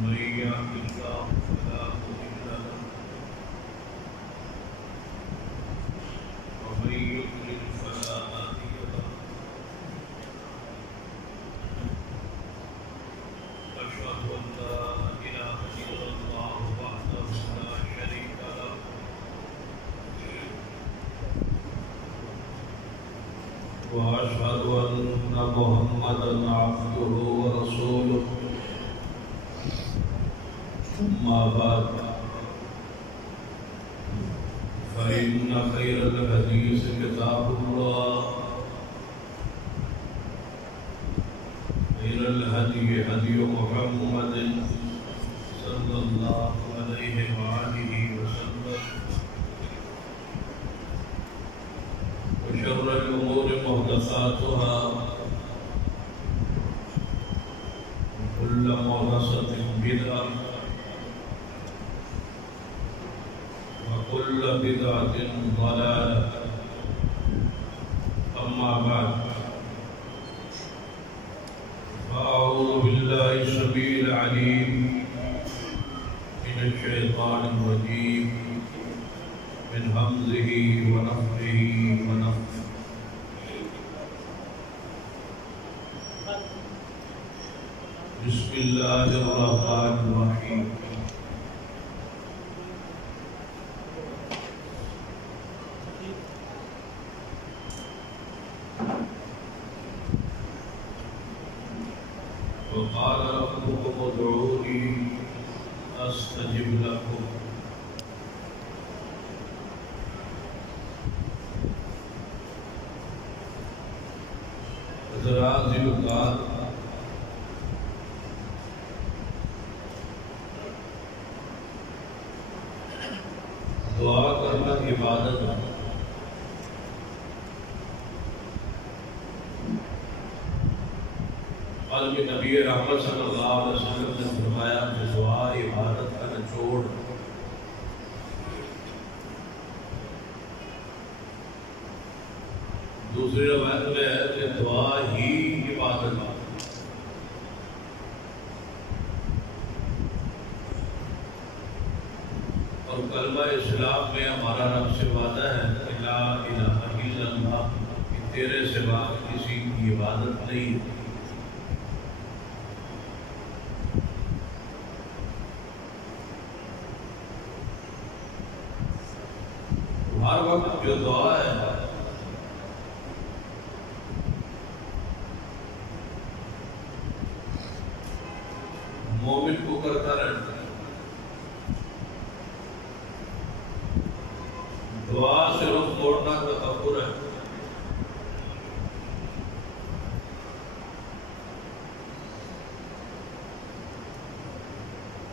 من يهد الله فلا مضل له ومن يضلل فلا هادي له أشهد أن لا إله إلا الله وحده لا شريك له وأشهد أن محمدا عبده ورسوله أما بعد فإن خير الحديث كتاب الله خير الهدي هدي محمد صلى الله عليه وآله وسلم وشر الأمور محدثاتها وكل محدثة بدعة وكل بدعة ضلالة أما بعد فأعوذ بالله السميع العليم من الشيطان الرجيم من همزه ونفخه ونفثه بسم الله الرحمن الرحيم وقال ربكم ادعوني أستجب لكم حضرات ذوالفقار دعا کرنا عبادت ہے قلب نبی رحمت صلی اللہ علیہ وسلم نے فرمایا کہ دعا عبادت کا نچوڑ دوسری روایت میں ہے کہ دعا ہی عبادت ہے اور کلمہ اسلام میں ہمارا رب سے وعدہ ہے کہ لا الہ الا اللہ کہ تیرے سوا کسی کی عبادت نہیں ہے ہر وقت جو دعا ہے مومن کو کرتا رہتا ہے دعا سے رخ موڑنا تکبر ہے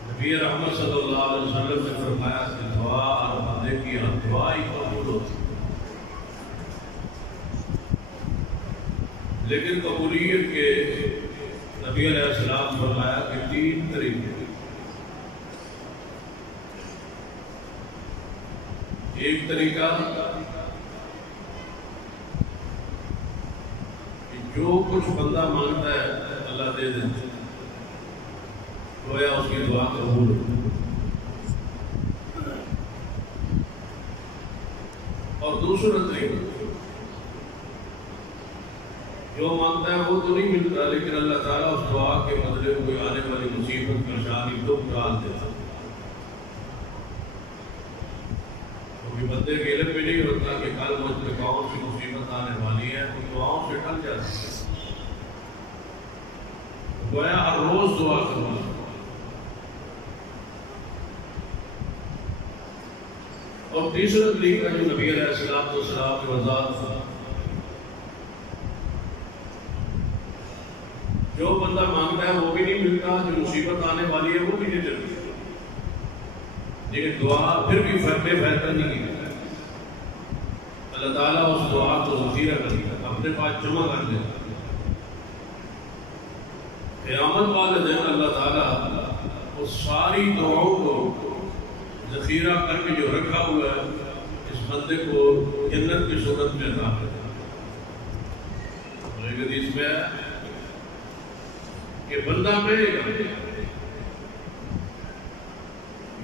نبی رحمت صلی اللہ علیہ وسلم نے فرمایا کہ دعا اور بندے کی ہر دعا ہی قبول ہوتی لیکن قبولیت کے نبی علیہ السلام فرمایا کہ 3 طریقے ایک طریقہ کہ جو کچھ بندہ مانگتا ہے اللہ دے دیتا ہے گویا اس کی دعا قبول ہو اور دوسرا طریقہ جو مانگتا ہے وہ تو نہیں ملتا لیکن اللہ تعالیٰ اس دعا کے بدلے میں کوئی آنے والی مصیبت پریشانی دکھ ڈال دیتا کیونکہ بندے کے علم میں نہیں ہوتا کہ کل مجھ پہ کون سی مصیبت آنے والی ہے ان دعاؤں سے ٹل جاتی ہے گویا ہر روز دعا کرنا اور تیسرا طریقہ جو نبی علیہ السلام کی وضاحت تھا جو بندہ مانگتا ہے وہ بھی نہیں ملتا جو مصیبت آنے والی ہے وہ بھی نہیں ملتی لیکن دعا پھر بھی بے فائدہ نہیں کی اللہ تعالیٰ اس دعا کو ذخیرہ کر دیا اپنے پاس جمع کر دیا قیامت والے دن اللہ تعالیٰ اس ساری دعاؤں کو ذخیرہ کر کے جو رکھا ہوا ہے اس بندے کو جنت کی صورت میں عطا کرتا ہے ایک حدیث میں ہے کہ بندہ میں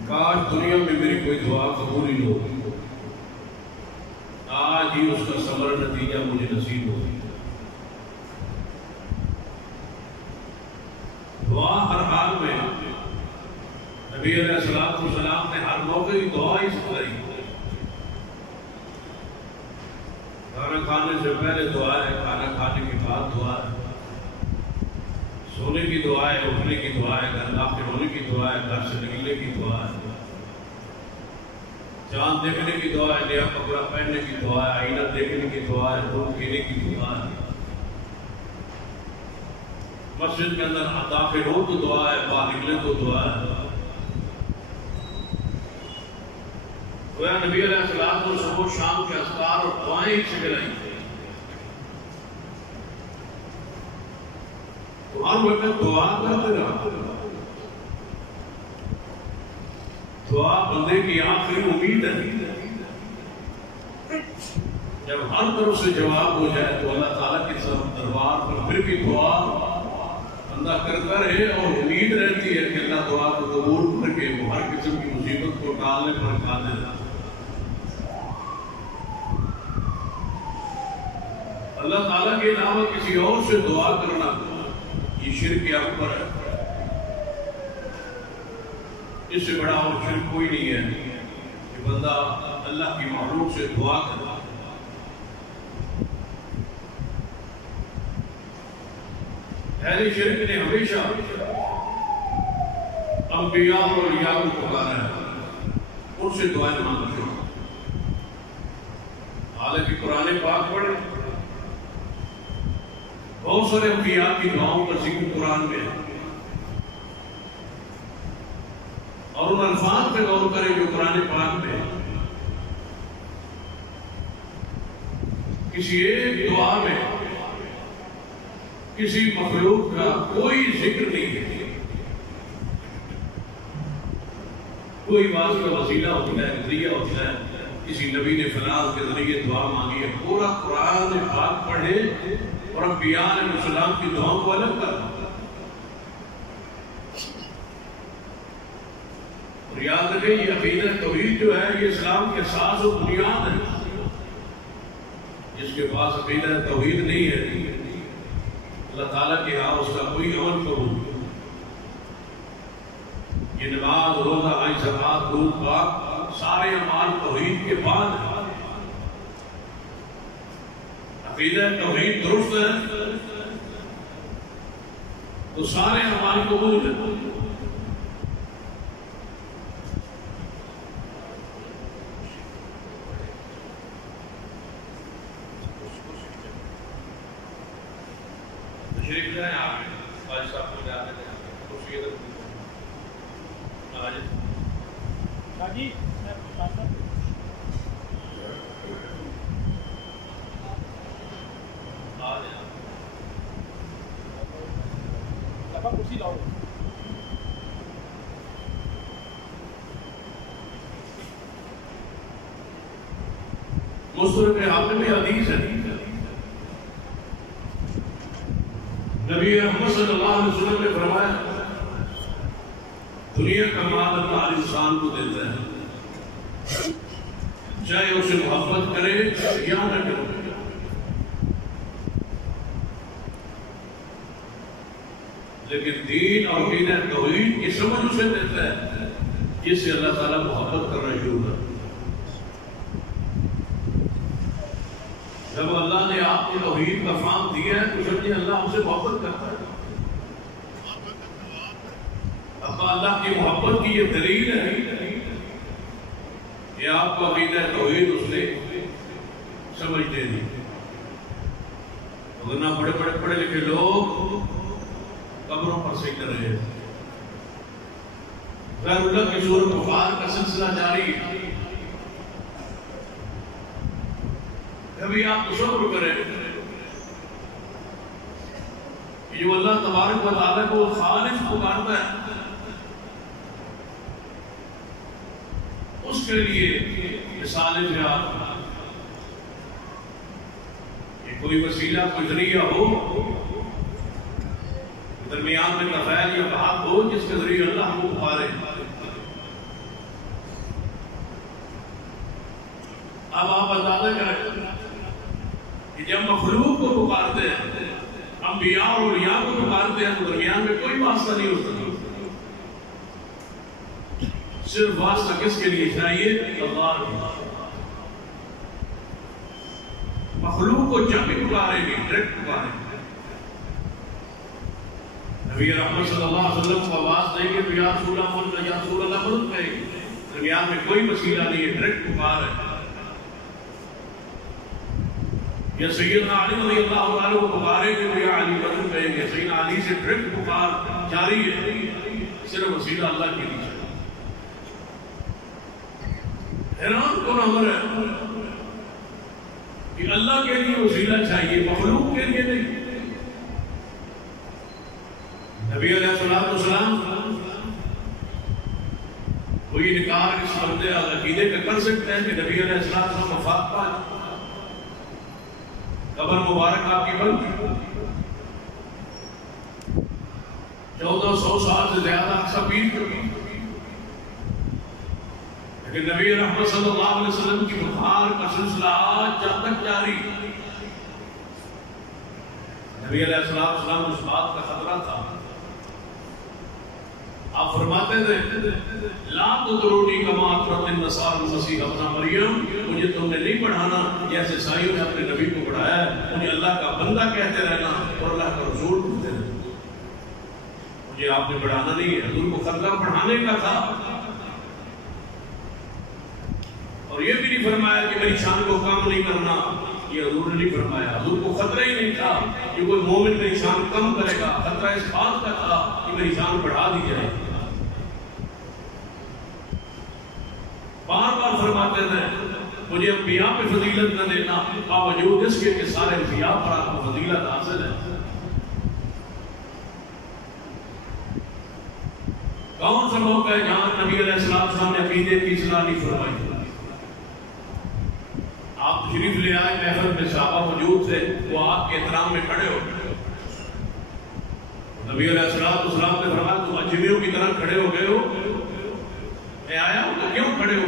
کاش دنیا میں میری کوئی دعا قبول ہی ہو، آج ہی اس کا ثمر نتیجہ مجھے نصیب ہو۔ دعا ہر حال میں، نبی علیہ السلام نے ہر موقع کی دعا ہی سکھلائی۔ کھانا کھانے سے پہلے دعا ہے، کھانا کھانے کے بعد دعا ہے، سونے کی دعا ہے، اٹھنے کی دعا ہے، گھر داخل ہونے کی دعا ہے، گھر سے نکلنے کی دعا ہے، چاند دیکھنے کی دعا ہے، نیا کپڑا پہننے کی دعا ہے، آئینہ دیکھنے کی دعا ہے، دودھ پینے کی دعا ہے، مسجد کے اندر داخل ہو تو دعا ہے، باہر نکلے تو دعا ہے۔ نبی علیہ السلام کو صبح شام کے اذکار اور دعائیں ہی سکھلائی۔ تو ہر وقت دعا کرتے رہا۔ دعا بندے کی آخری امید ہے۔ جب ہر طرف سے جواب ہو جائے تو اللہ تعالیٰ کے دربار پر پھر بھی دعا بندہ کرتا رہے اور امید رہتی ہے کہ اللہ دعا کو قبول کر کے وہ ہر قسم کی مصیبت کو ٹالنے پر قادر ہے۔ اللہ تعالیٰ کے علاوہ کسی اور سے دعا کرنا یہ شرک اکبر ہے۔ اس سے بڑا اور شرک کوئی نہیں ہے کہ بندہ اللہ کی مخلوق سے دعا کرے۔ اہل شرک نے ہمیشہ انبیاء اور اولیاء کو پکارا ہے، ان سے دعائیں مانگتے ہیں۔ حالانکہ قرآن پاک پڑھے بہت سارے انبیاء کی دعاؤں کا ذکر قرآن میں ہے، اور ان الفاظ پہ غور کریں جو قرآن پاک میں ہے۔ کسی ایک دعا میں کسی مخلوق کا کوئی ذکر نہیں ہے، کوئی بات کا وسیلہ ہوتا ہے، ذریعہ ہوتا ہے، کسی نبی نے فلاں کے ذریعے دعا مانگی ہے۔ پورا قرآن پاک پڑھے اور انبیاء علیہ السلام کی دعاؤں کو الگ کر۔ اور یاد رکھیں یہ عقیدہ توحید جو ہے یہ اسلام کے اساس و بنیاد ہے۔ جس کے پاس عقیدہ توحید نہیں ہے اللہ تعالیٰ کے ہاں اس کا کوئی عمل قبول نہیں۔ یہ نماز، روزہ، حج، زکوٰۃ، دودھ پاک سارے اعمال توحید کے بعد ہیں۔ عقیدہ توحید درست ہے تو سارے اعمال قبول ہیں۔ تشریف لائیں آپ خواجہ صاحب کو جانے دیں، کرسی ادھر جی کرسی لاؤ۔ مسلم کے حاکم میں حدیث ہے، نبی محمد صلی اللہ علیہ وسلم نے فرمایا دنیا کا مال اللہ انسان کو دیتا ہے، چاہے اسے محبت کرے یا نہ کرے، لیکن دین اور عقیدہ توحید کی سمجھ اسے دیتا ہے جس سے اللہ تعالیٰ محبت کرنا شروع کر۔ جب اللہ نے آپ کو توحید کا فہم دیا ہے تو سمجھے اللہ ہم سے محبت کرتا ہے۔ اب اللہ کی محبت کی یہ دلیل ہے کہ آپ کو عقیدہ توحید اس نے سمجھ دے دی، ورنہ بڑے بڑے پڑھے لکھے لوگ قبروں پر سے کر رہے ہیں، غیر اللہ کی صورت بخار کا سلسلہ جاری ہے۔ کبھی آپ تصور کریں کہ جو اللہ تبارک و تعالیٰ کو خالص پکارتا ہے اس کے لیے مثال جہاد کہ کوئی وسیلہ کوئی ذریعہ ہو درمیان میں کفیل یا بحق ہو جس کے ذریعے اللہ ہم کو پکارے، آپ اندازہ کریں کہ جب مخلوق کو پکارتے ہیں، انبیاء اور اولیاء کو پکارتے ہیں، تو درمیان میں کوئی واسطہ نہیں ہوتا، صرف واسطہ کس کے لیے چاہیے؟ اللہ کے لیے۔ مخلوق کو جب بھی پکاریں گے ڈائریکٹ پکاریں گے، نبی رحمت صلی اللہ علیہ وسلم کو آواز دیں گے تو یا رسول اللہ یا رسول اللہ مدد کہیں گے، درمیان میں کوئی وسیلہ نہیں ہے، ڈائریکٹ پکار ہے۔ یا سیدنا علی رضی اللہ عنہ کو پکاریں گے تو یا علی مدد کہیں گے، سیدنا علی سے ڈائریکٹ پکار جاری ہے، صرف وسیلہ اللہ کے لیے۔ حیران کون امر ہے کہ اللہ کے لیے وسیلہ چاہیے، مخلوق کے لیے نہیں۔ نبی علیہ السلام کوئی انکار اس بندے عقیدے کا کر سکتے ہیں کہ نبی علیہ السلام وفات پا قبر مبارک آپ کی بند تھی، 1400 سال سے زیادہ عرصہ بیت چکی، لیکن نبی رحمت صلی اللہ علیہ وسلم کی بخار کا سلسلہ آج جب تک جاری۔ نبی علیہ السلام اس بات کا خطرہ تھا، آپ فرماتے تھے لا تطرونی کما اطرت النصارى المسیح ابن مریم، مجھے تم نے نہیں پڑھانا جیسے عیسائیوں نے اپنے نبی کو پڑھایا ہے، مجھے اللہ کا بندہ کہتے رہنا اور اللہ کا رسول کہتے رہنا، مجھے آپ نے پڑھانا نہیں ہے۔ حضور کو خطرہ پڑھانے کا تھا، اور یہ بھی نہیں فرمایا کہ میری شان کو کم نہیں کرنا، یہ حضور نے نہیں فرمایا۔ حضور کو خطرہ ہی نہیں تھا کہ کوئی مومن میری شان کم کرے گا، خطرہ اس بات کا تھا کہ میری شان بڑھا دی جائے۔ بار بار فرماتے تھے مجھے انبیاء پہ فضیلت نہ دینا، باوجود اس کے کہ سارے انبیاء پر آپ کو فضیلت حاصل ہے۔ کون سا موقع ہے جہاں نبی علیہ السلام نے عقیدے کی اصلاح نہیں فرمائی؟ آپ تشریف لے آئے، محفل میں صحابہ موجود تھے، وہ آپ کے احترام میں کھڑے ہو گئے، نبی علیہ السلام نے فرمایا تم اجمیوں کی طرح کھڑے ہو گئے ہو، میں آیا ہوں تو کیوں کھڑے ہو؟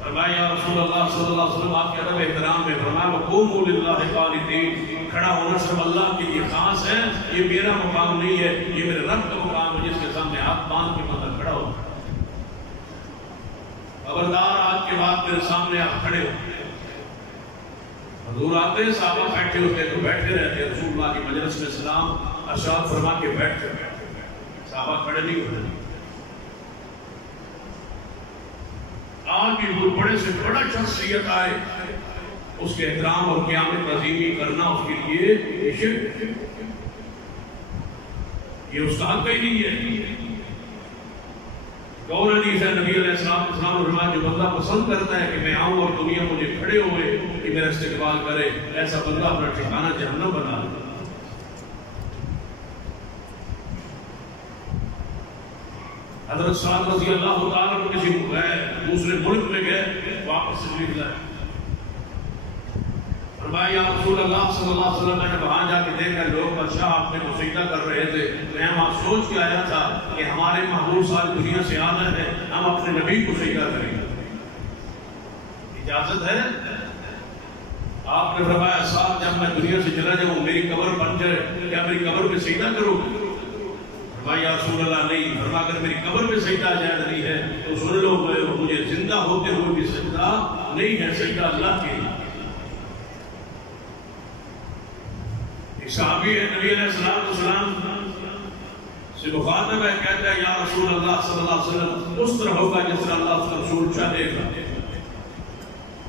فرمایا یا رسول اللہ صلی اللہ علیہ وسلم آپ کے ادب احترام میں فرمایا وقوموا للہ قانتین، کھڑا ہونا صرف اللہ کے لیے خاص ہے، یہ میرا مقام نہیں ہے، یہ میرے رب کا مقام ہے جس کے سامنے ہاتھ باندھ کے مطلب کھڑا ہو۔ خبردار آج کے بعد میرے سامنے آپ کھڑے ہو۔ حضور آتے ہیں، صحابہ بیٹھے ہوتے تو بیٹھے رہتے، رسول اللہ کی مجلس میں سلام ارشاد فرما کے بیٹھتے، صحابہ کھڑے نہیں ہوتے۔ آج بھی وہ بڑے سے بڑا شخصیت آئے، اس کے احترام اور قیامت عظیمی کرنا اس کے لیے شرک، یہ اس کا حق ہی نہیں ہے۔ کون حدیث ہے نبی علیہ السلام نے فرمایا جو بندہ پسند کرتا ہے کہ میں آؤں اور دنیا مجھے کھڑے ہوئے کہ میرا استقبال کرے، ایسا بندہ اپنا ٹھکانہ جہنم بنا لے۔ حضرت سعد رضی اللہ تعالیٰ کو کسی دوسرے ملک میں گئے، واپس تشریف لائے، فرمایا یا رسول اللہ صلی اللہ علیہ وسلم، میں نے وہاں جا کے دیکھا لوگ بادشاہ آپ میں سجدہ کر رہے تھے، میں وہاں سوچ کے آیا تھا کہ ہمارے محبوب ساری دنیا سے اعلیٰ ہے، ہم اپنے نبی کو سجدہ کریں گے، اجازت ہے؟ آپ نے فرمایا صاحب جب میں دنیا سے چلا جاؤں میری قبر بن جائے، کیا میری قبر پہ سجدہ کرو؟ فرمایا یا رسول اللہ نہیں۔ فرمایا اگر میری قبر پہ سجدہ جائز نہیں ہے تو سن لو مجھے زندہ ہوتے ہوئے بھی سجدہ نہیں ہے، سجدہ اللہ کے لیے۔ صحابی ہے نبی علیہ السلام سے مخاطب ہے، کہتا ہے یا رسول اللہ صلی اللہ علیہ وسلم اس طرح ہوگا جس طرح اللہ اس کا رسول چاہے گا،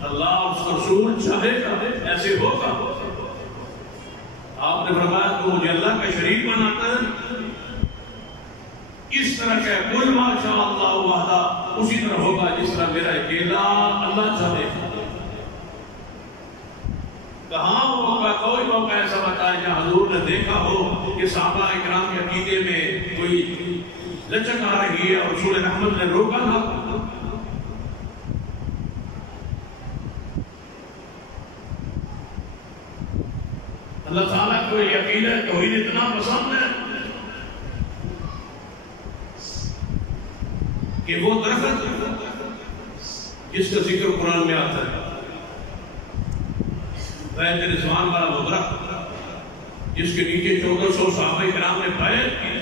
اللہ اس کا رسول چاہے گا ایسے ہوگا۔ آپ نے فرمایا تو مجھے اللہ کا شریک بناتا ہے، اس طرح کہ قل ما شاء اللہ وحدہ، اسی طرح ہوگا جس طرح میرا اکیلا اللہ چاہے گا۔ کہاں موقع کوئی موقع ایسا بتایا جہاں حضور نے دیکھا ہو کہ صحابہ اکرام کے عقیدے میں کوئی لچک آ رہی ہے اور رسول رحمت نے روکا نہ؟ اللہ تعالیٰ کو یہ عقیدہ توحید اتنا پسند ہے کہ وہ درخت جس کا ذکر قرآن میں آتا ہے بیت رضوان والا وہ درخت جس کے نیچے 1400 صحابہ کرام نے بیعت کی،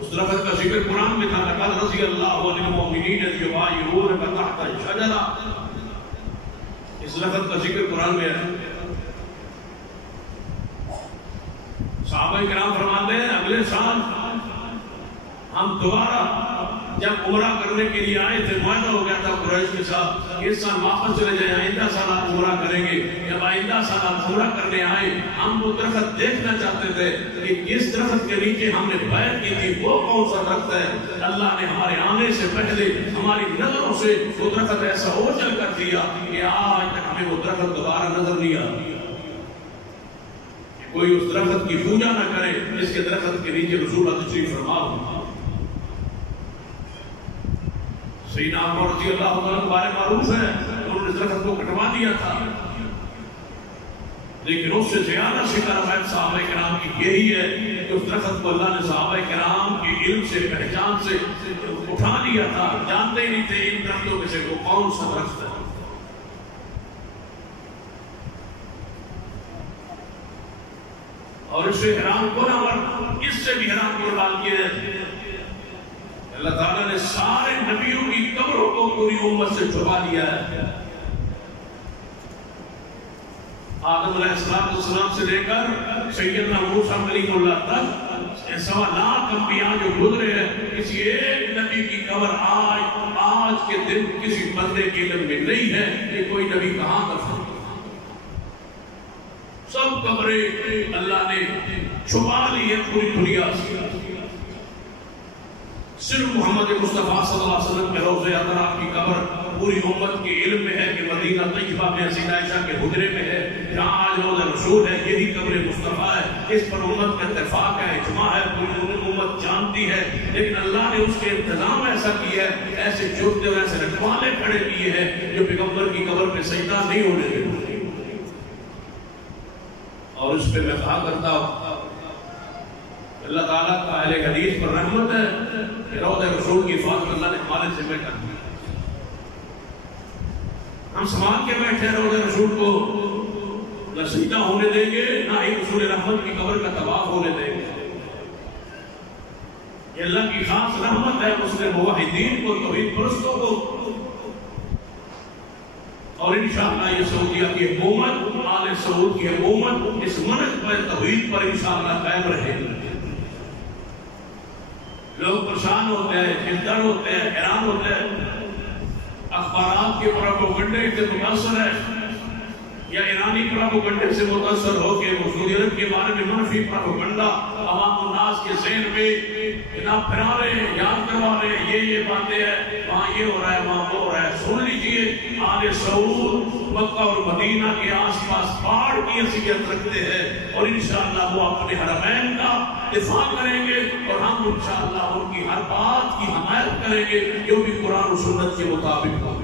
اس درخت کا ذکر قرآن میں تھا، لقد رضی اللہ عن المؤمنین اذ یبایعونک تحت الشجرہ، اس درخت کا ذکر قرآن میں ہے۔ صحابہ کرام فرماتے ہیں اگلے سال ہم دوبارہ جب عمرہ کرنے کے لیے آئے تھے، معاہدہ ہو گیا تھا قریش کے ساتھ، اس سال واپس چلے جائیں، آئندہ سال آپ عمرہ کریں گے۔ جب آئندہ سال آپ عمرہ کرنے آئے، ہم وہ درخت دیکھنا چاہتے تھے کہ جس درخت کے نیچے ہم نے بیعت کی تھی وہ کون سا درخت ہے۔ اللہ نے ہمارے آنے سے پہلے ہماری نظروں سے وہ درخت ایسا اوجھل کر دیا کہ آج تک ہمیں وہ درخت دوبارہ نظر نہیں آتی۔ کوئی اس درخت کی پوجا نہ کرے جس کے درخت کے نیچے رسول اللہ تشریف فرما ہو۔ سیدنا عمر رضی اللہ عنہ کے بارے معروف ہے، انہوں نے درخت کو کٹوا دیا تھا، لیکن اس سے زیادہ شکر صحابہ کرام کی یہی ہے کہ اس درخت کو اللہ نے صحابہ کرام کی علم سے پہچان سے اٹھا لیا تھا، جانتے ہی نہیں تھے ان درختوں میں سے وہ کون سا درخت ہے۔ اور اس سے حیران کن اور اس سے بھی حیران کن بات یہ ہے اللہ تعالیٰ نے سارے نبیوں کی قبروں کو پوری امت سے چھپا دیا ہے۔ آدم علیہ السلام سے لے کر سیدنا موسیٰ کلیم اللہ تک 1.25 لاکھ انبیاء جو گزرے ہیں، کسی ایک نبی کی قبر آج کے دن کسی بندے کے علم میں نہیں ہے کہ کوئی نبی کہاں دفن ہے۔ سب قبریں اللہ نے چھپا لی ہے پوری دنیا سے، صرف محمد مصطفیٰ صلی اللہ علیہ وسلم کے روضہ اطہر کی قبر پوری امت کے علم میں ہے کہ مدینہ طیبہ میں سیدہ عائشہ کے حجرے میں ہے، جہاں آج روضہ رسول ہے، یہی قبر مصطفیٰ ہے۔ اس پر امت کا اتفاق ہے، اجماع ہے، پوری امت جانتی ہے، لیکن اللہ نے اس کے انتظام ایسا کیا ہے، ایسے چھوٹے اور ایسے رکھوالے کھڑے کیے ہیں جو پیغمبر کی قبر پہ سجدہ نہیں ہونے دیتے۔ اور اس پہ میں کہا کرتا ہوں اللہ تعالیٰ کا اہل حدیث پر رحمت ہے کہ روضہ رسول کی حفاظت اللہ نے ہمارے ذمہ کر دی۔ ہم سنبھال کے بیٹھے ہیں روضہ رسول کو، نہ سجدہ ہونے دیں گے، نہ ہی رسول رحمت کی قبر کا طواف ہونے دیں گے۔ یہ اللہ کی خاص رحمت ہے، اس نے موحدین کو، توحید پرستوں کو، اور انشاءاللہ یہ سعودیہ کی حکومت، آل سعود کی حکومت اس منہج پر، توحید پر انشاءاللہ قائم رہے گی۔ لوگ پریشان ہوتے ہیں، چنتن ہوتے ہیں، حیران ہوتے ہیں، اخبارات کے پروپیگنڈے سے متاثر ہے یا ایرانی پروپیگنڈے سے متاثر ہو کے وہ سعودی عرب کے بارے میں منفی پروپیگنڈا عوام الناس کے ذہن میں جناب پھیلا رہے ہیں، یاد کروا رہے ہیں، یہ باتیں ہیں، وہاں یہ ہو رہا ہے، وہاں وہ ہو رہا ہے۔ سن لیجئے آل سعود مکہ اور مدینہ کے آس پاس باڑ کی حیثیت رکھتے ہیں، اور انشاءاللہ وہ اپنے حرمین کا دفاع کریں گے، اور ہم انشاءاللہ ان کی ہر بات کی حمایت کریں گے جو بھی قرآن و سنت کے مطابق ہو۔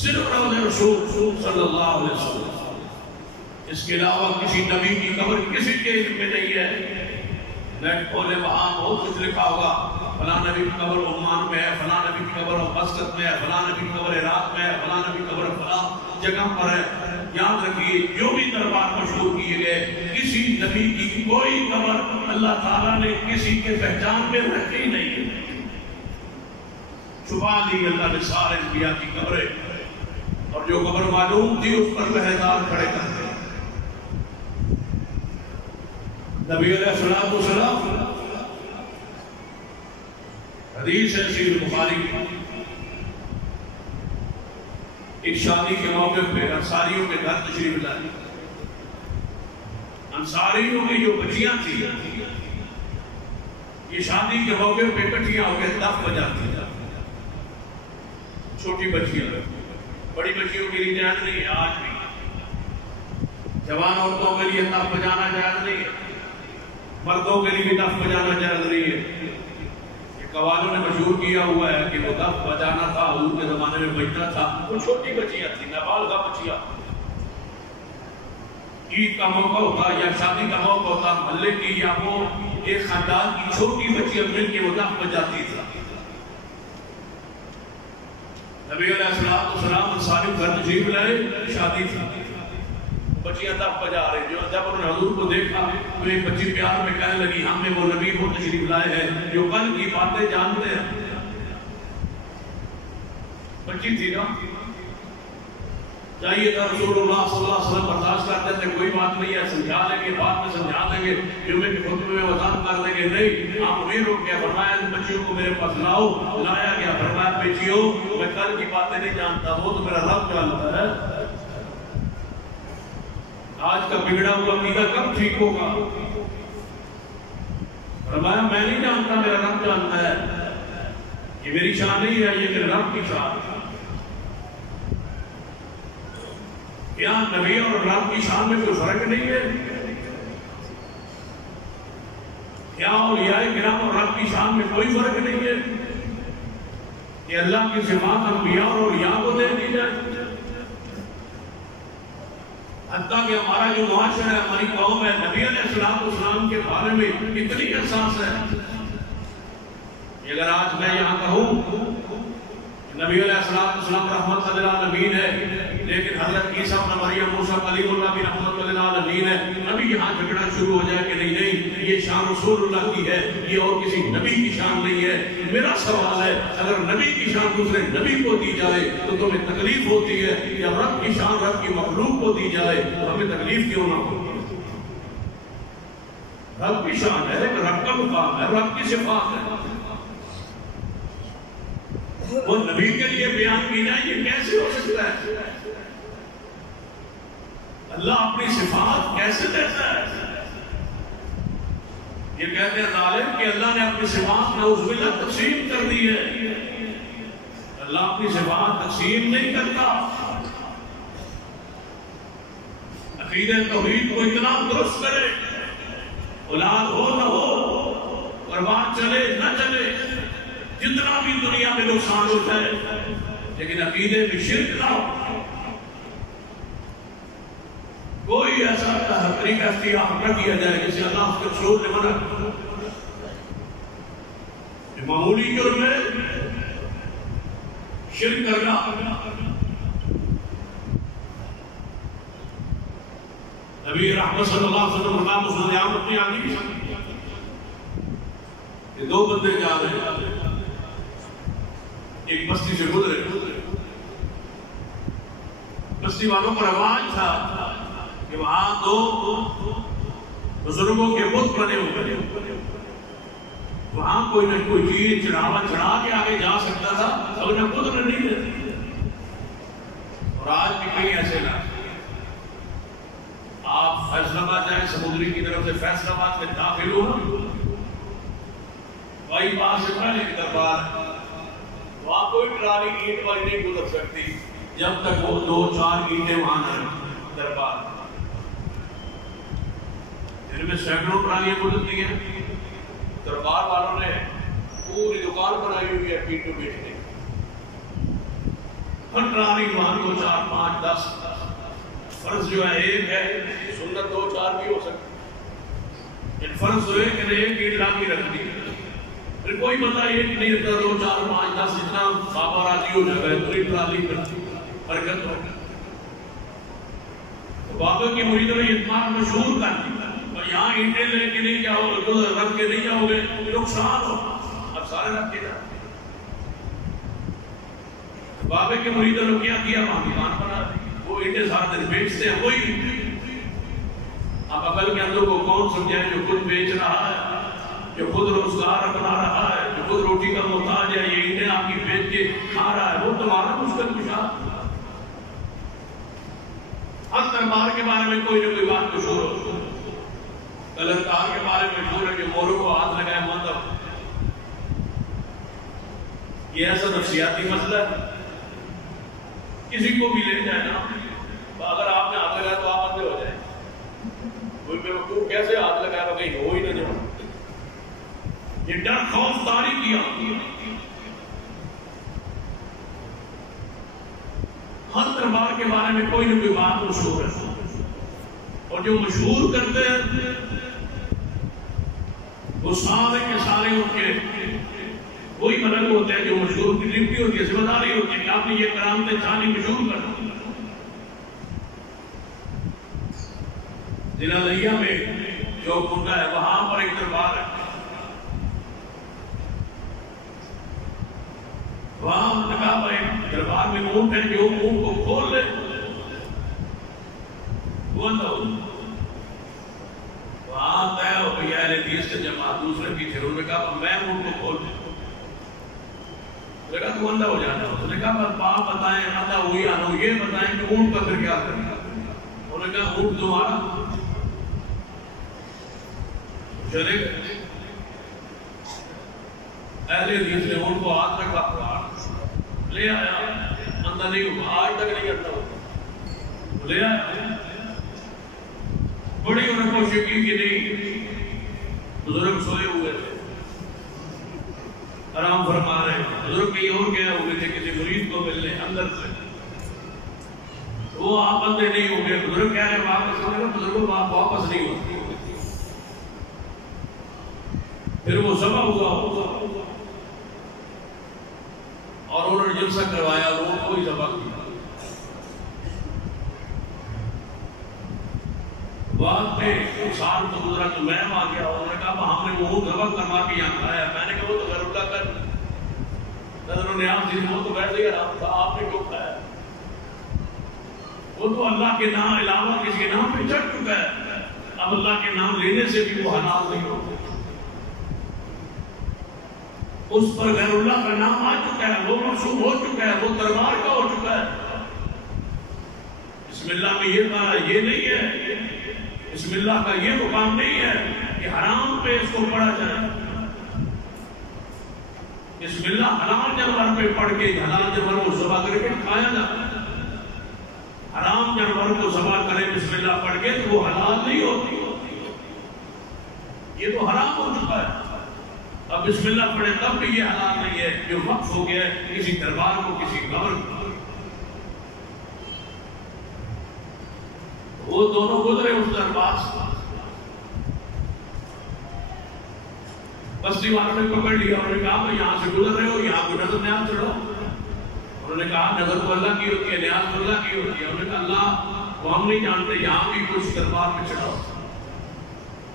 صرف روضہ رسول صلی اللہ علیہ وسلم، اس کے علاوہ کسی نبی کی قبر کسی کے علم میں نہیں ہے۔ نیٹ کھولے وہاں بہت کچھ لکھا ہوگا، فلاں نبی کی قبر عمان میں ہے، فلاں نبی کی قبر مسقط میں ہے، فلاں نبی کی قبر عراق میں ہے، فلاں نبی کی قبر فلاں جگہ پر ہے۔ یاد رکھیے جو بھی دربار مشہور کیے گئے، کسی نبی کی کوئی قبر اللہ تعالیٰ نے کسی کے پہچان میں رکھی نہیں ہے، چھپا لی اللہ نے سارے انبیاء کی قبریں، اور جو قبر معلوم تھی اس پر پہرےدار کھڑے کرتے۔ نبی علیہ السلام حدیث ہے صحیح بخاری میں، ایک شادی کے موقع پہ انصاریوں کے گھر تشریف لائے۔ انصاریوں کی جو بچیاں تھیں یہ شادی کے موقع پہ اکٹھیاں ہو کے دف بجاتی تھیں، چھوٹی بچیاں، بڑی بچیوں کے لیے جائز نہیں ہے، آج بھی جوان عورتوں کے لیے دف بجانا جائز نہیں ہے، مردوں کے لیے بھی دف بجانا جائز نہیں ہے۔ قوالوں نے مشہور کیا ہوا ہے کہ وہ دف بجانا تھا، حضور کے زمانے میں بجتا تھا، وہ چھوٹی بچیاں تھیں، نابالغ بچیاں۔ عید کا موقع ہوتا یا شادی کا موقع ہوتا محلے کی یا وہ ایک خاندان کی چھوٹی بچیاں مل کے وہ دف بجاتی تھا۔ نبی علیہ السلام انصاری گھر تشریف لائے، شادی تھی، بچیاں تب بجا رہی تھی، جب انہوں نے حضور کو دیکھا تو ایک بچی پیار میں کہنے لگی ہم نے وہ نبی کو تشریف لائے ہیں جو کل کی باتیں جانتے ہیں. بچی تھی نا، چاہیے تھا رسول اللہ صلی اللہ علیہ وسلم برداشت کرتے تھے، کوئی بات نہیں ہے، سمجھا لیں گے، بعد میں سمجھا دیں گے، جمعے کے خطبے میں وضاحت کر دیں گے. نہیں، آپ امیر ہو گیا، فرمایا ان بچیوں کو میرے پاس لاؤ. لایا گیا، فرمایا بیٹیوں میں کل کی باتیں نہیں جانتا، وہ تو میرا رب جانتا ہے. آج کا بگڑا ہوا عقیدہ کب ٹھیک ہوگا؟ فرمایا میں نہیں جانتا، میرا رب جانتا ہے. یہ میری شان نہیں ہے، یہ میرے رب کی شان ہے. کیا نبی اور رب کی شان میں کوئی فرق نہیں ہے؟ کیا اولیاء کرام اور رب کی شان میں کوئی فرق نہیں ہے کہ اللہ کی صفات انبیاء اور اولیاء کو دے دی جائے؟ حتیٰ کہ ہمارا جو معاشرہ ہے، ہماری قوم ہے، نبی علیہ السلام کے بارے میں اتنی احساس ہے کہ اگر آج میں یہاں کہوں نبی علیہ السلام رحمت للعالمین ہے، لیکن حضرت عیسیٰ ابن مریم موسیٰ کلیم اللہ بھی رحمت للعالمین ہے، ابھی یہاں جھگڑا شروع ہو جائے کہ نہیں یہ شان رسول اللہ کی ہے، یہ اور کسی نبی کی شان نہیں ہے. میرا سوال ہے اگر نبی کی شان دوسرے نبی کو دی جائے تو تمہیں تکلیف ہوتی ہے، یا رب کی شان رب کی مخلوق کو دی جائے تو ہمیں تکلیف کیوں نہ ہوتی ہے؟ رب کی شان ہے، رب کا مقام ہے، رب کی صفات ہے، وہ نبی کے لیے بیان کی جائے، یہ کیسے ہو سکتا ہے؟ اللہ اپنی صفات کیسے دیتا ہے؟ یہ کہتے ہیں ظالم کہ اللہ نے اپنی صفات نعوذ باللہ تقسیم کر دی ہے. اللہ اپنی صفات تقسیم نہیں کرتا. عقیدہ توحید کو اتنا درست کرے، اولاد ہو نہ ہو، قربان چلے نہ چلے، جتنا بھی دنیا میں نقصان ہوتا ہے، لیکن عقیدے میں شرک نہ ہو. کوئی ایسا طریقہ اختیار نہ کیا جائے جسے اللہ اس کے رسول نے منع کیا. معمولی جرم ہے شرک کرنا. نبی رحمت صلی اللہ علیہ وسلم مقام مسلم اپنی آگی کہ دو بندے جا رہے ہیں، ایک بستی سے گزرے، بستی والوں کا رواج تھا کہ وہاں دو بزرگوں کے بت بنے ہوئے، وہاں کوئی نہ کوئی چیز چڑھاوا چڑھا کے آگے جا سکتا تھا، اور نہ قدرت نہیں دیتی. اور آج بھی کئی ایسے نہ، آپ فیصل آباد جائیں، سمندری کی طرف سے فیصل آباد میں داخل ہو، بھائی پاس سے پہلے کی دربار، وہاں کوئی ٹرالی اینٹ والی نہیں گزر سکتی جب تک وہ 2-4 اینٹیں وہاں نہ دربار. ان میں سینکڑوں ٹرالیاں گزرتی ہیں. دربار والوں نے پوری دکان بنائی ہوئی ہے اینٹوں بیچنے. ہر ٹرالی وہاں 2-4 5 10 فرض جو ہے ایک ہے، سنت 2-4 بھی ہو سکتی. فرض ہوئے کہ نے ایک اینٹ لا کے رکھ دی، پھر کوئی بندہ یہ نہیں رکھتا 2-4 5 10 جتنا بابا راضی ہو جائے گا پوری ٹرالی پر حرکت ہو. بابا کی مریدوں نے اتمام مشہور کر دی، یہاں اینٹیں لے کے نہیں جاؤ، رکھ کے نہیں جاؤ گے نقصان ہو. اب سارے رکھ کے جاؤ. بابے کے مریدوں نے کیا کیا؟ وہاں دکان بنا دی، وہ اینٹیں سارے دن بیچتے ہیں. وہی اب عقل کے اندر کو کون سمجھائے جو خود بیچ رہا ہے، جو خود روزگار اپنا رہا ہے، جو خود روٹی کا محتاج ہے، یہ اینٹیں آپ کی بیچ کے کھا رہا ہے، وہ تمہارا مشکل کشا. ہر دربار کے بارے میں کوئی نہ کوئی بات مشہور ہو. کلرکار کے بارے میں مشہور ہے کہ موروں کو ہاتھ لگائے مطلب یہ ایسا نفسیاتی مسئلہ ہے. کسی کو بھی لے جائے نا، اگر آپ نے ہاتھ لگایا تو آپ اندھے ہو جائیں. کوئی بیوقوف کیسے ہاتھ لگایا تو کہیں ہو ہی نہ جائے. یہ ڈر خوف طاری کیا. ہر دربار کے بارے میں کوئی نہ کوئی بات مشہور ہے، اور جو مشہور کرتے ہیں وہ سارے کے سارے ان کے وہی ملک ہوتے ہیں جو مشہور کی ڈیوٹی ہوتی ہے، ذمہ داری ہوتی ہے کہ آپ نے یہ کرامت ثانی مشہور کرنا۔ ضلع لیا میں جو کنڈا ہے وہاں پر ایک دربار ہے، وہاں انہوں نے کہا بھائی دربار میں اونٹ ہے، جو اونٹ کو کھول لے وہ اندھا ہو جائے۔ وہاں آتا ہے اور بھیا اہل حدیث سے جماعت دوسرے پیچھے، انہوں نے کہا میں اونٹ کو کھول دوں، انہوں نے کہا تو اندھا ہو جانا، انہوں نے کہا آپ بتائیں اندھا ہوئی آنا ہو، یہ بتائیں کہ اونٹ کا پھر کیا کرنا۔ انہوں نے کہا اونٹ تمہارا چلے گئے۔ اہل حدیث نے اونٹ کو ہاتھ رکھا، لے آیا، اندھا نہیں ہوا، آج تک نہیں اندھا ہوا، لے آیا۔ بڑی انہوں نے کوشش کی کہ نہیں، بزرگ سوئے ہوئے تھے، آرام فرما رہے ہیں، بزرگ کہیں اور گئے ہوئے تھے کسی مرید کو ملنے اندر سے، وہ آپ اندھے نہیں ہو گئے، بزرگ کہہ رہے ہیں واپس ہونے کا، بزرگوں واپس نہیں ہوتے۔ پھر وہ ذبح ہوا اور انہوں نے جلسہ کروایا، وہ کوئی ذبح کیا۔ بعد میں سال تو گزرا تو میں آ گیا، انہوں نے کہا ہم نے وہ ذبح کروا کے یہاں کھایا۔ میں نے کہا وہ تو غیر اللہ کر نظر و نیاز تھی، وہ تو ویسے ہی حرام تھا، آپ نے کیوں کھایا؟ وہ تو اللہ کے نام علاوہ کسی کے نام پہ چڑھ چکا ہے، اب اللہ کے نام لینے سے بھی وہ حلال نہیں ہوتے، اس پر غیر اللہ کا نام آ چکا ہے، وہ منسوب ہو چکا ہے، وہ دربار کا ہو چکا ہے۔ بسم اللہ میں یہ کہا یہ نہیں ہے، بسم اللہ کا یہ مقام نہیں ہے کہ حرام پہ اس کو پڑھا جائے۔ بسم اللہ حلال جانور پہ پڑھ کے حلال جانور کو ذبح کر کے کھایا جاتا ہے، حرام جانور کو ذبح کرے بسم اللہ پڑھ کے تو وہ حلال نہیں ہوتی، یہ تو حرام ہو چکا ہے۔ اب بسم اللہ پڑھے تب بھی یہ حلال نہیں ہے، جو وقف ہو گیا ہے کسی دربار کو، کسی قبر کو۔ وہ دونوں گزرے اس دربار سے، بستی والوں نے پکڑ لیا، انہوں نے کہا میں یہاں سے گزر رہے ہو، یہاں کو نظر نیاز چڑھو۔ انہوں نے کہا نظر تو اللہ کی ہوتی ہے، نیاز تو اللہ کی ہوتی ہے۔ انہوں نے کہا اللہ وہ ہم نہیں جانتے، یہاں بھی کچھ دربار میں چڑھاؤ۔